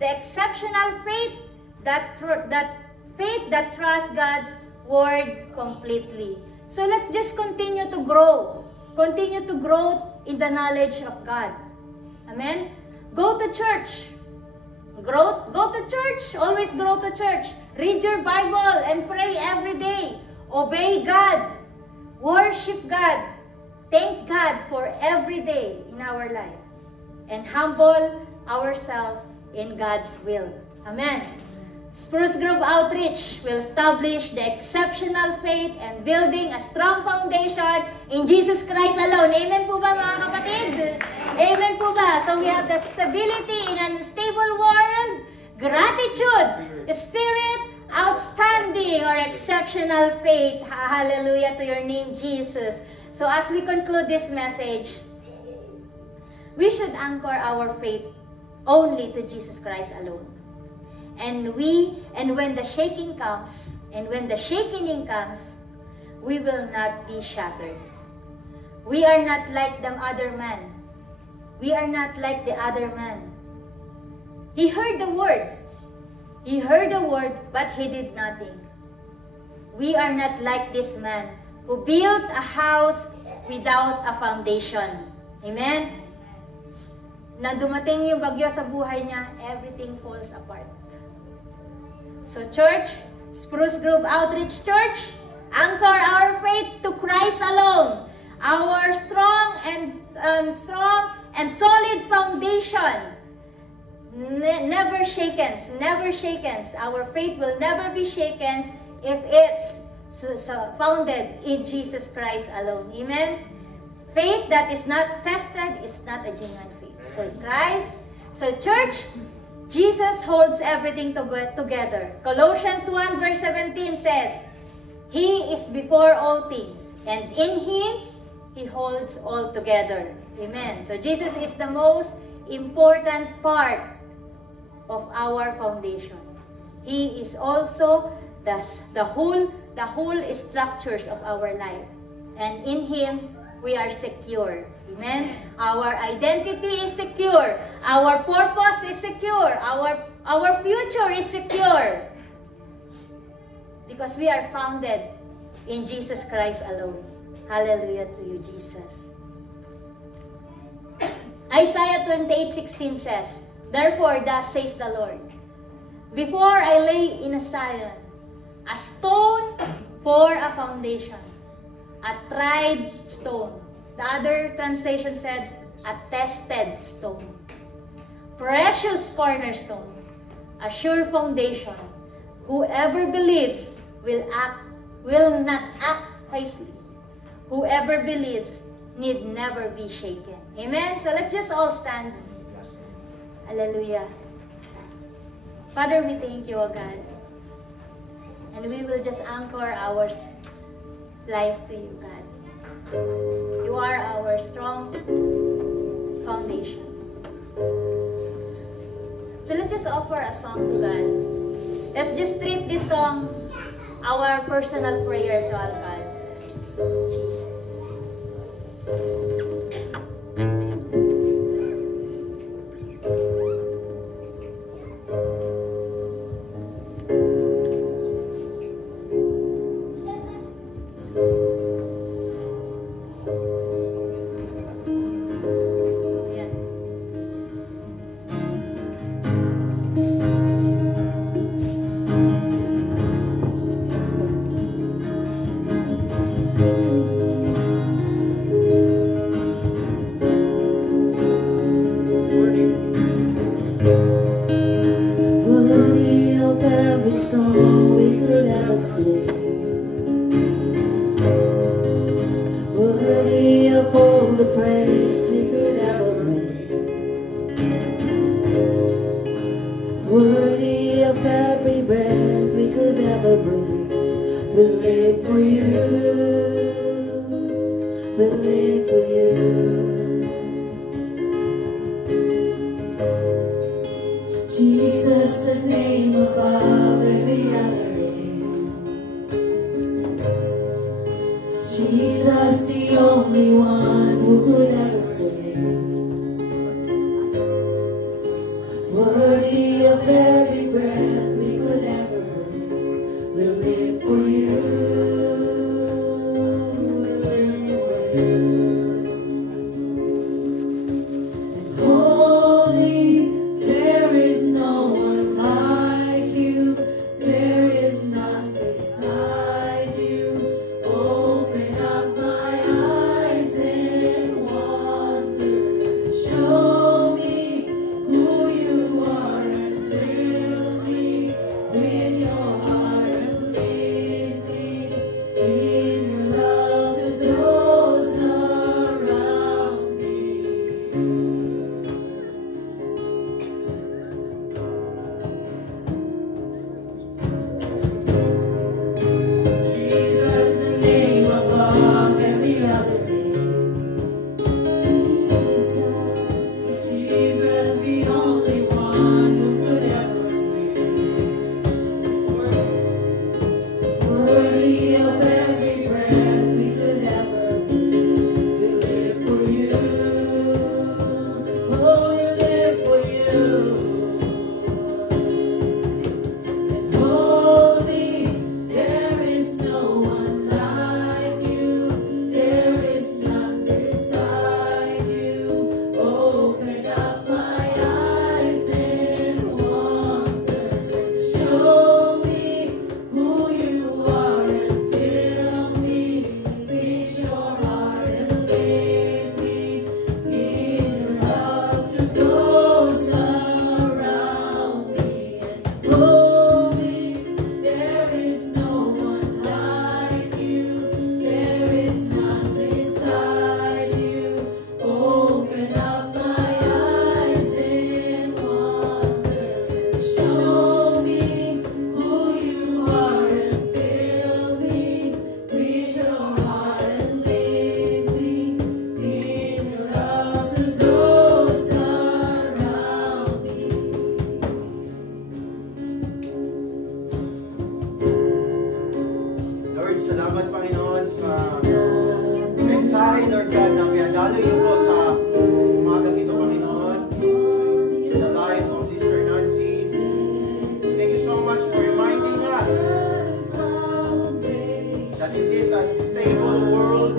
the exceptional faith that trusts God's word completely. So let's just continue to grow. Continue to grow in the knowledge of God. Amen? Go to church. Go to church. Always go to church. Read your Bible and pray every day. Obey God. Worship God. Thank God for every day in our life. And humble ourselves in God's will. Amen. Spruce Grove Outreach will establish the exceptional faith and building a strong foundation in Jesus Christ alone. Amen po ba, mga kapatid? Amen po ba? So we have the stability in an unstable world, gratitude, spirit, outstanding or exceptional faith. Hallelujah to your name, Jesus. So as we conclude this message, we should anchor our faith only to Jesus Christ alone. And when the shaking comes, and when the shaking comes, we will not be shattered. We are not like the other man. We are not like the other man. He heard the word. He heard the word, but he did nothing. We are not like this man who built a house without a foundation. Amen? Na dumating yung bagyo sa buhay niya, everything falls apart. So church, Spruce Grove Outreach Church, anchor our faith to Christ alone. Our strong and solid foundation never shakens, never shakens. Our faith will never be shaken if it's founded in Jesus Christ alone. Amen? Faith that is not tested is not a genuine faith. So Christ, so church, Jesus holds everything together. Colossians 1 verse 17 says, He is before all things, and in Him, He holds all together. Amen. So Jesus is the most important part of our foundation. He is also the whole structures of our life. And in Him, we are secure. Amen. Our identity is secure. Our purpose is secure. Our future is secure. Because we are founded in Jesus Christ alone. Hallelujah to you, Jesus. Isaiah 28:16 says, Therefore, thus says the Lord, Before I lay in a Zion, a stone for a foundation, a tried stone. The other translation said, a tested stone. Precious cornerstone, a sure foundation. Whoever believes will not act hastily. Whoever believes need never be shaken. Amen? So let's just all stand. Hallelujah. Father, we thank you, O God. And we will just anchor our life to you, God. You are our strong foundation. So let's just offer a song to God. Let's just treat this song our personal prayer to our God. Jesus. Song we could ever sing, worthy of all the praise we could ever bring, worthy of every breath we could ever breathe. We live for you, we live for you. who could ever say, worthy of every breath we could ever breathe, we'll live for you. We'll live for you. And holy, there is no one like you. There is none beside you. Open up my eyes and wonder. Show me who you are and fill me with your heart and lead me in your love to those around me. Jesus, the name above every other name. Jesus, the only one who could ever save. Worthy of every breath we could ever breathe. We live for you. Oh, we live for you. And holy, there is no one like you. There is none beside you. Open up my eyes and wonder. Show me who you are and fill me with your heart and lead me in your love to those around me. And holy, there is no one like you. There is none beside you. Open up my eyes and wonder. Show me who you are and fill me with your heart and lead me in your love to those around me. Lord, salamat Panginoon sa mensahe, Lord God, na pinadalo niyo po sa umagang ito, Panginoon, sa the life of Sister Nancy. Thank you so much for reminding us that in this unstable world,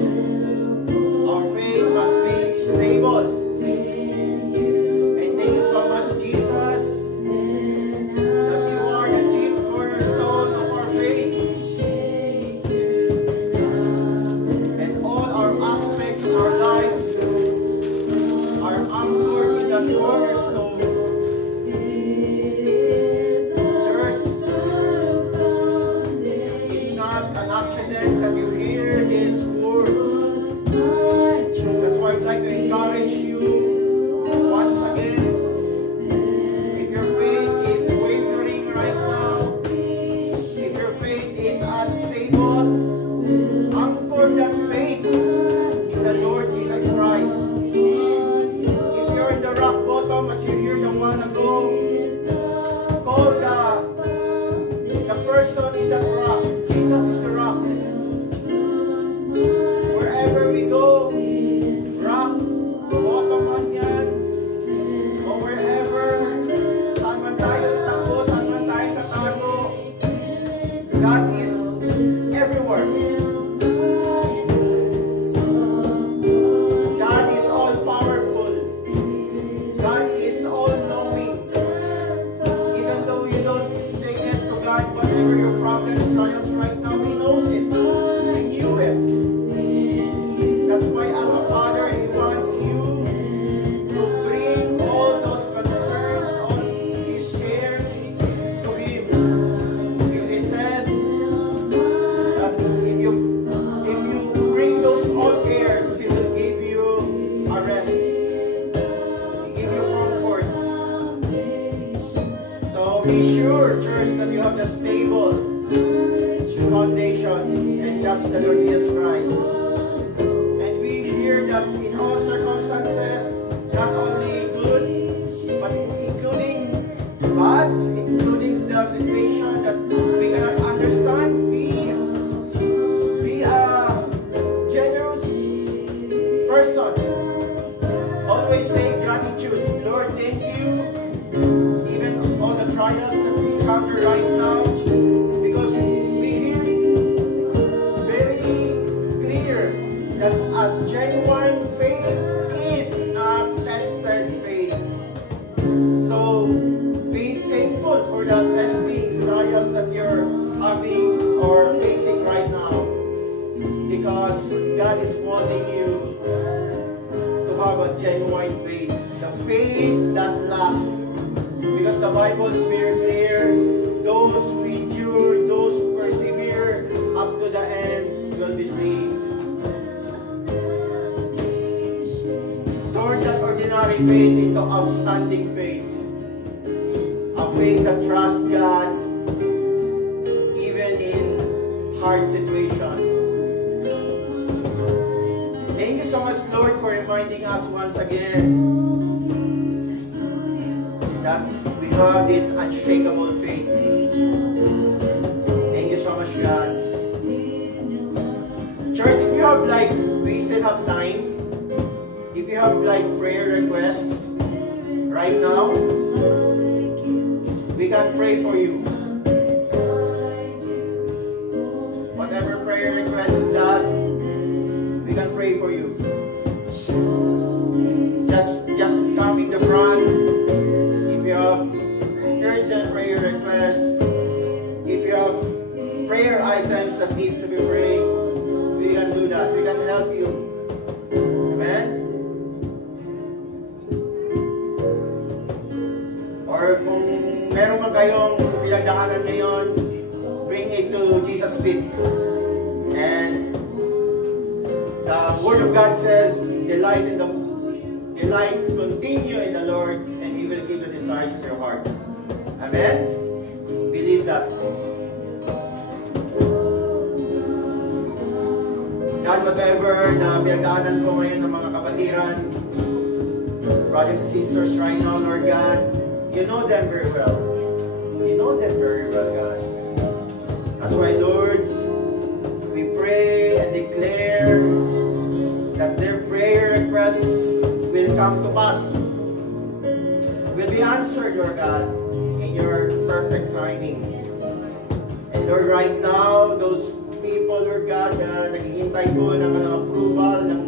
our faith must be stable. And thank you so much, Jesus, that you are the chief cornerstone of our faith. And all our aspects of our lives are anchored in that cornerstone. Church, it's not an accident that you hear these words. That's why I'd like to encourage you once again. If your faith is wavering right now, if your faith is unstable, anchor that faith in the Lord Jesus Christ. If you're in the rock bottom, as you hear the one ago, call the person in that rock. Jesus is the rock. Wherever we go, rock, bottom man yan, or wherever, saan man tayo tago, saan man tayo tatago, God is everywhere. God is all powerful. God is all knowing. Even though you don't say it to God, whatever your problems, trials right now, He knows it. He knew it. That's why as a father, He wants you to bring all those concerns, all His cares to Him. Because He said that if you bring those all cares, He will give you a rest. He give you comfort. So be sure, church, that you have the stable foundation, and that's the Lord Jesus Christ. And we hear that in all circumstances, not only good, but including bad, including the situation that we cannot understand, be a generous person. Always say gratitude. Lord, thank you. Even all the trials that we encounter right now, because we hear very clear that a genuine faith is a tested faith. So be thankful for the testing trials that you're having or facing right now, because God is wanting you to have a genuine faith, the faith that lasts. Because the Bible is very clear, those who endure, those who persevere up to the end will be saved. Turn that ordinary faith into outstanding faith. A faith that trusts God even in hard situations. Thank you so much, Lord, for reminding us once again that we have this unshakable faith. Thank you so much, God. Church, if you have we still have time. If you have prayer requests right now, we can pray for you. Whatever prayer request is that, we can pray for you. Just come in the front. If you have urgent prayer requests, if you have prayer items that needs to be prayed, we can do that. We can help you. Amen? Or kung meron man kayong pinagdaanan ngayon, bring it to Jesus' feet. And the Word of God says, delight continue in the Lord, and He will give the desires of your heart. Amen? Believe that. God, whatever na pinagdaanan ko ngayon ng mga kapatiran, brothers and sisters right now, Lord God, you know them very well. You know them very well, God. That's why, Lord, we pray and declare that their prayer requests will come to pass, will be answered, Lord God, in your perfect timing. And Lord, right now, those people, Lord God, na naghihintay ko ng approval, ng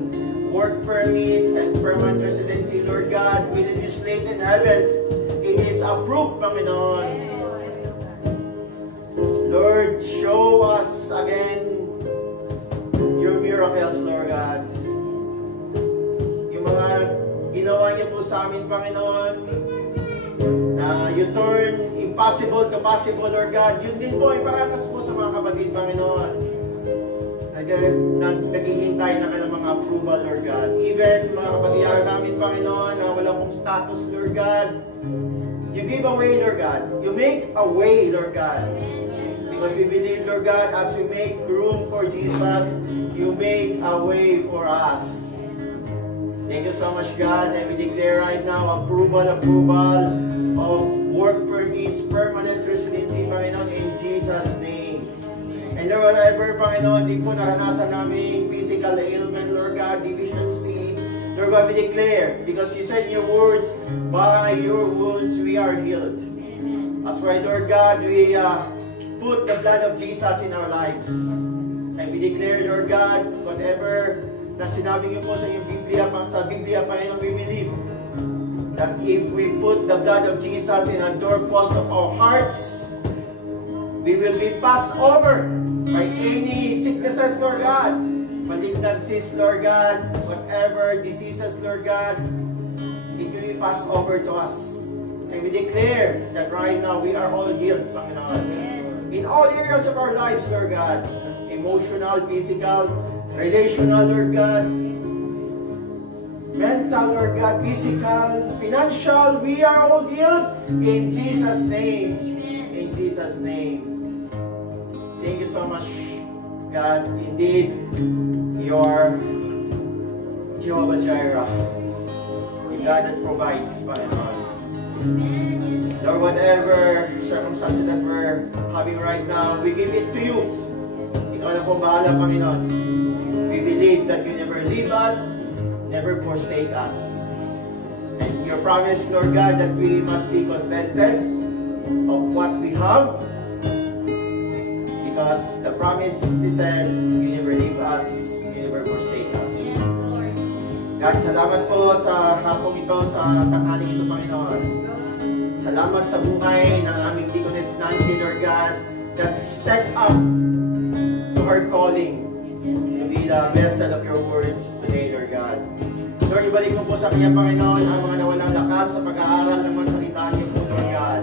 work permit and permanent residency, Lord God, we legislate in heavens. It is approved, Panginoon. Lord, show us again your miracles, Lord God. Yung mga ginawa niyo po sa amin, Panginoon, na you turn impossible to possible, Lord God. Yun din po, iparanas po sa mga kapatid, Panginoon. Naghihintay na ka ng mga approval, Lord God. Even mga kapatid namin, Panginoon, na wala pong status, Lord God. You give a way, Lord God. You make a way, Lord God. Because we believe, Lord God, as we make room for Jesus, you make a way for us. Thank you so much, God. And we declare right now approval of work permits, permanent residency, Panginoon, in Jesus' name. And Lord, whatever, Panginoon, di po naranasan namin physical ailment, Lord God, deficiency, Lord God, we declare, because you said in your words, by your wounds we are healed. That's why, Lord God, we put the blood of Jesus in our lives. And we declare, Lord God, whatever na sinabi niyo po sa inyong Biblia, Panginoon, we believe that if we put the blood of Jesus in a doorpost of our hearts, we will be passed over by any sicknesses, Lord God, malignancies, Lord God, whatever diseases, Lord God, it will be passed over to us. And we declare that right now we are all healed, Panginoon. In all areas of our lives, Lord God, emotional, physical, relational, Lord God, mental, Lord God, physical, financial, we are all healed in Jesus' name. In Jesus' name. Thank you so much, God. Indeed, you are Jehovah Jireh, the God that provides, Panginoon. Lord, whatever circumstances that we're having right now, we give it to you. Ikaw na po bahala, Panginoon. We believe that you never leave us, never forsake us. And your promise, Lord God, that we must be contented of what we have, because the promise, you said, you never leave us, you never forsake us. God, salamat po sa hapong ito, sa tanghaling ito, Panginoon. Salamat sa buhay ng aming Deaconess Nancy, Lord God, that stepped up to her calling to be the vessel of your words today, Lord God. Lord, ibalik mo po sa kanya, Panginoon, ang mga nawalang lakas sa pag-aaral ng mga salita niyo po, Lord God.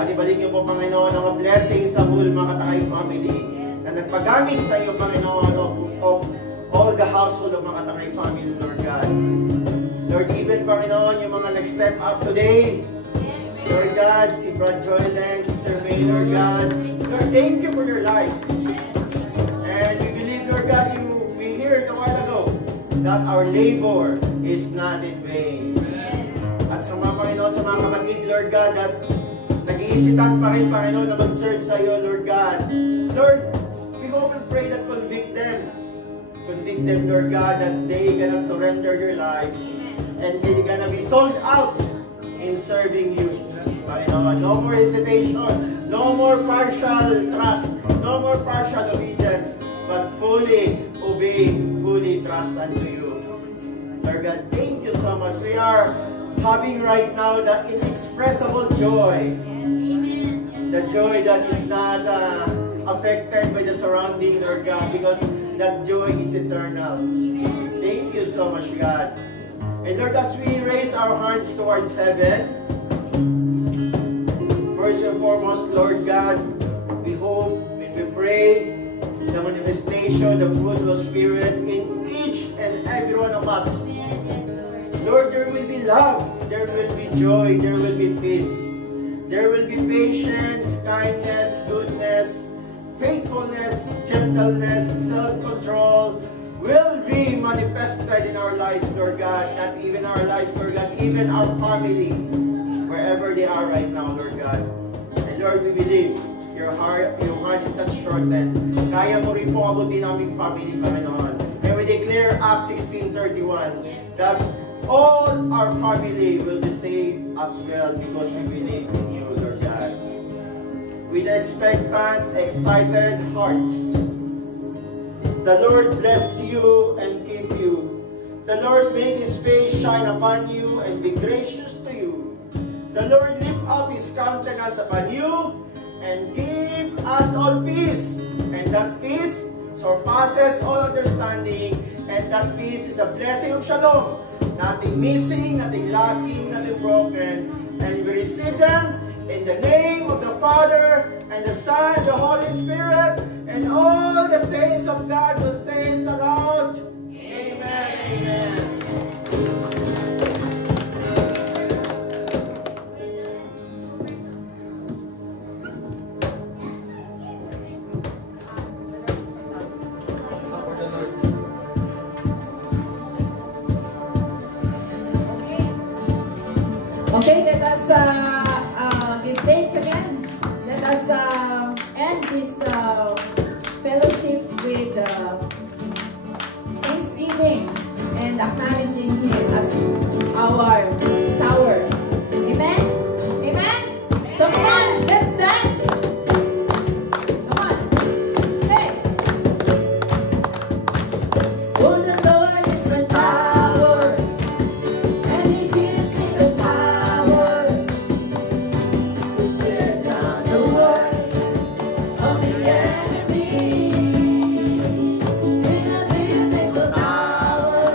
At ibalik niyo po, Panginoon, ang blessing sa whole mga Katakay family na nagpagamit sa iyo, Panginoon, of all the household of mga Katakay family, Lord God. Lord, even, Panginoon, yung mga nag-step up today, Lord God, si Brad Jordan, Sister May, Lord God, Lord, thank you for your lives. And we believe, Lord God, we heard a while ago that our labor is not in vain. At sa mga Panginoon, sa mga kapatid, Lord God, that nag-iisitan pa rin, Panginoon, na mag-serve sa iyo, Lord God. Lord, we hope and pray that convict them. Convict them, Lord God, that they gonna surrender their lives and they're gonna be sold out in serving you. Panginoon, no more hesitation, no more partial trust, no more partial obedience, but fully obey, fully trust unto you. Lord God, thank you so much. We are having right now that inexpressible joy. The joy that is not affected by the surrounding, Lord God, because that joy is eternal. Thank you so much, God. And Lord, as we raise our hearts towards heaven, first and foremost, Lord God, we hope and we pray the manifestation, the fruit of the Spirit in each and every one of us. Lord, there will be love, there will be joy, there will be peace. There will be patience, kindness, goodness, faithfulness, gentleness, self-control will be manifested in our lives, Lord God. Not even our lives, Lord God, even our family, wherever they are right now, Lord God. And Lord, we believe your heart is not shortened. Kaya mo rin po abutin aming family, Panginoon. And we declare Acts 16:31 that all our family will be saved as well because we believe in you, Lord God. With expectant, excited hearts, the Lord bless you and keep you. The Lord make His face shine upon you and be gracious to you. The Lord lift up His countenance upon you and give us all peace. And that peace surpasses all understanding. And that peace is a blessing of shalom. Nothing missing, nothing lacking, nothing broken. And we receive them in the name of the Father, and the Son, and the Holy Spirit, and all the saints of God will say aloud, Amen, Amen. Okay, let us give thanks again. Let us end this fellowship with thanksgiving and acknowledging Him as our tower. Amen? Amen? So come on, let's dance. Come on. Hey! Oh, the Lord is my tower, and He gives me the power to tear down the works of the enemy. In a difficult hour,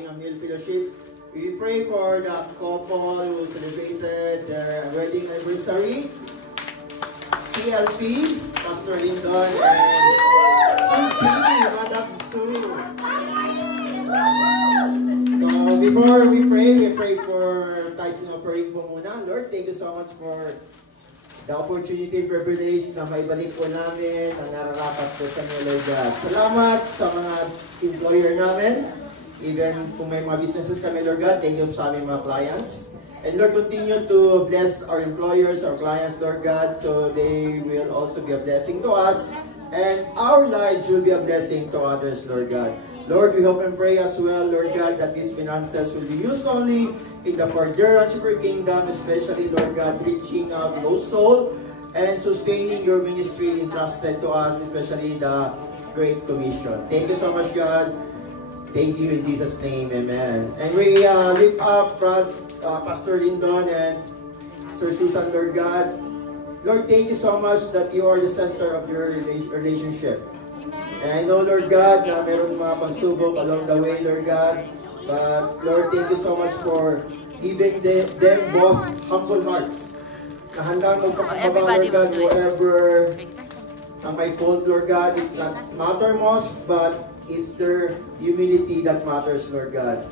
having a meal fellowship. We pray for the couple who celebrated their wedding anniversary. PLP, Pastor Lyndon and Susie, Madam Sue. So before we pray for tithes and offering po muna. Lord, thank you so much for the opportunity and privilege na maibalik po namin ang nararapat po sa inyo, Lord God. Salamat sa mga employer namin. Even kung may mga businesses kami, Lord God, thank you sa aming mga clients. And Lord, continue to bless our employers, our clients, Lord God, so they will also be a blessing to us. And our lives will be a blessing to others, Lord God. Lord, we hope and pray as well, Lord God, that these finances will be used only in the furtherance of your kingdom, especially, Lord God, reaching out lost soul and sustaining your ministry entrusted to us, especially the Great Commission. Thank you so much, God. Thank you in Jesus' name, amen. And we lift up Pastor Lyndon and Sir Susan, Lord God. Lord, thank you so much that you are the center of your relationship. And I know, Lord God, na meron mga pagsubok along the way, Lord God. But Lord, thank you so much for giving them both humble hearts. Na handang magpakababa, Lord God, whoever ang may fault, Lord God. It's not matter most, but it's their humility that matters, Lord God.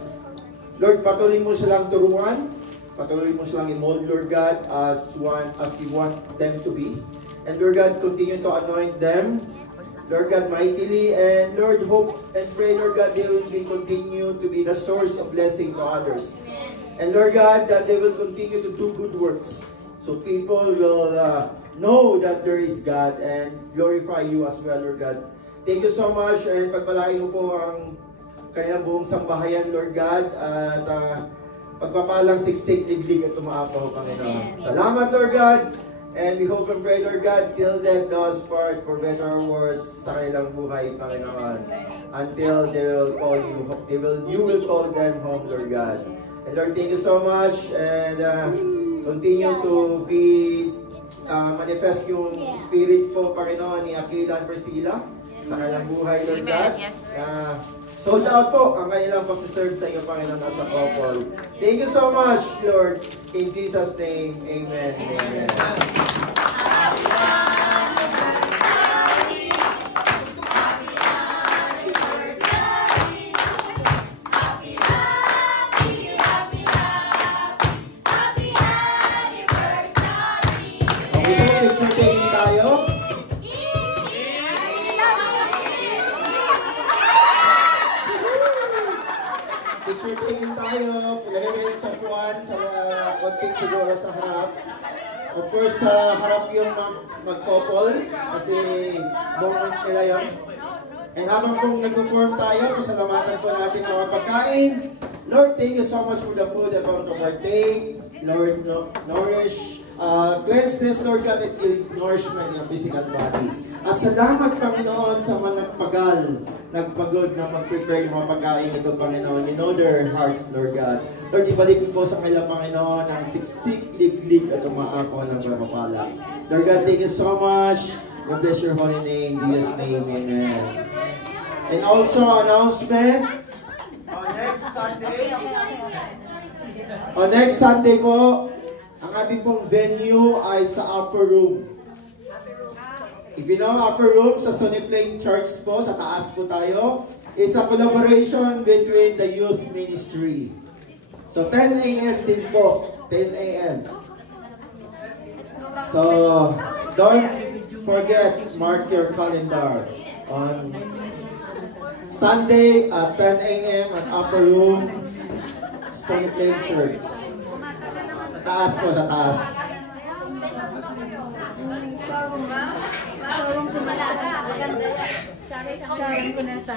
Lord, patuloy mo silang turuan. Patuloy mo silang i-mold, Lord God, as you want them to be. And Lord God, continue to anoint them, Lord God, mightily. And Lord, hope and pray, Lord God, they will continue to be the source of blessing to others. And Lord God, that they will continue to do good works. So people will know that there is God and glorify you as well, Lord God. Thank you so much, and pagpalain mo po ang kanilang buong sambahayan, Lord God, at pagpapalang siksik, liglig at tumaapaw, Panginoon. Salamat, Lord God, and we hope and pray, Lord God, till death do us part, for better or worse, sa kanilang buhay, Panginoon, until they will call you will call them home, Lord God. And Lord, thank you so much, and continue to be manifest yung spirit po, Panginoon, ni Aquila and Priscilla sa kanilang buhay, Lord God. Yes. Sold out po ang kanilang pagsiserve sa iyo, Panginoon, as a couple. Thank you so much, Lord. In Jesus' name, amen. Amen. Picture-taking tayo, ilagay kayo sa kuwan, sa konting siguro sa harap. Of course, sa harap yung mag-couple, kasi moment nila yun. And habang kung nag-perform tayo, pasalamatan po natin ang mga pagkain. Lord, thank you so much for the food that we're to partake. Lord, nourish, cleanse this, Lord God, and nourish my physical body. At salamat, Panginoon, sa mga nagpagod na mag-prepare ng mga pagkain ito, Panginoon. You know their hearts, Lord God. Lord, ibalik mo po sa kanila, Panginoon, ang siksik, liglig at umaapaw ng pagpapala. Lord God, thank you so much. God bless your holy name. In Jesus' name, amen. And also, announcement. Next Sunday po, ang aming pong venue ay sa upper room. If you know upper room, sa Stony Plain Church po, sa taas po tayo. It's a collaboration between the youth ministry. So 10 a.m. din po. 10 a.m. So, don't forget, mark your calendar on Sunday at 10 a.m. at upper room, Stony Plain Church. Sa taas po, sa taas. Sarong tumalaga. Sarong ko na sa.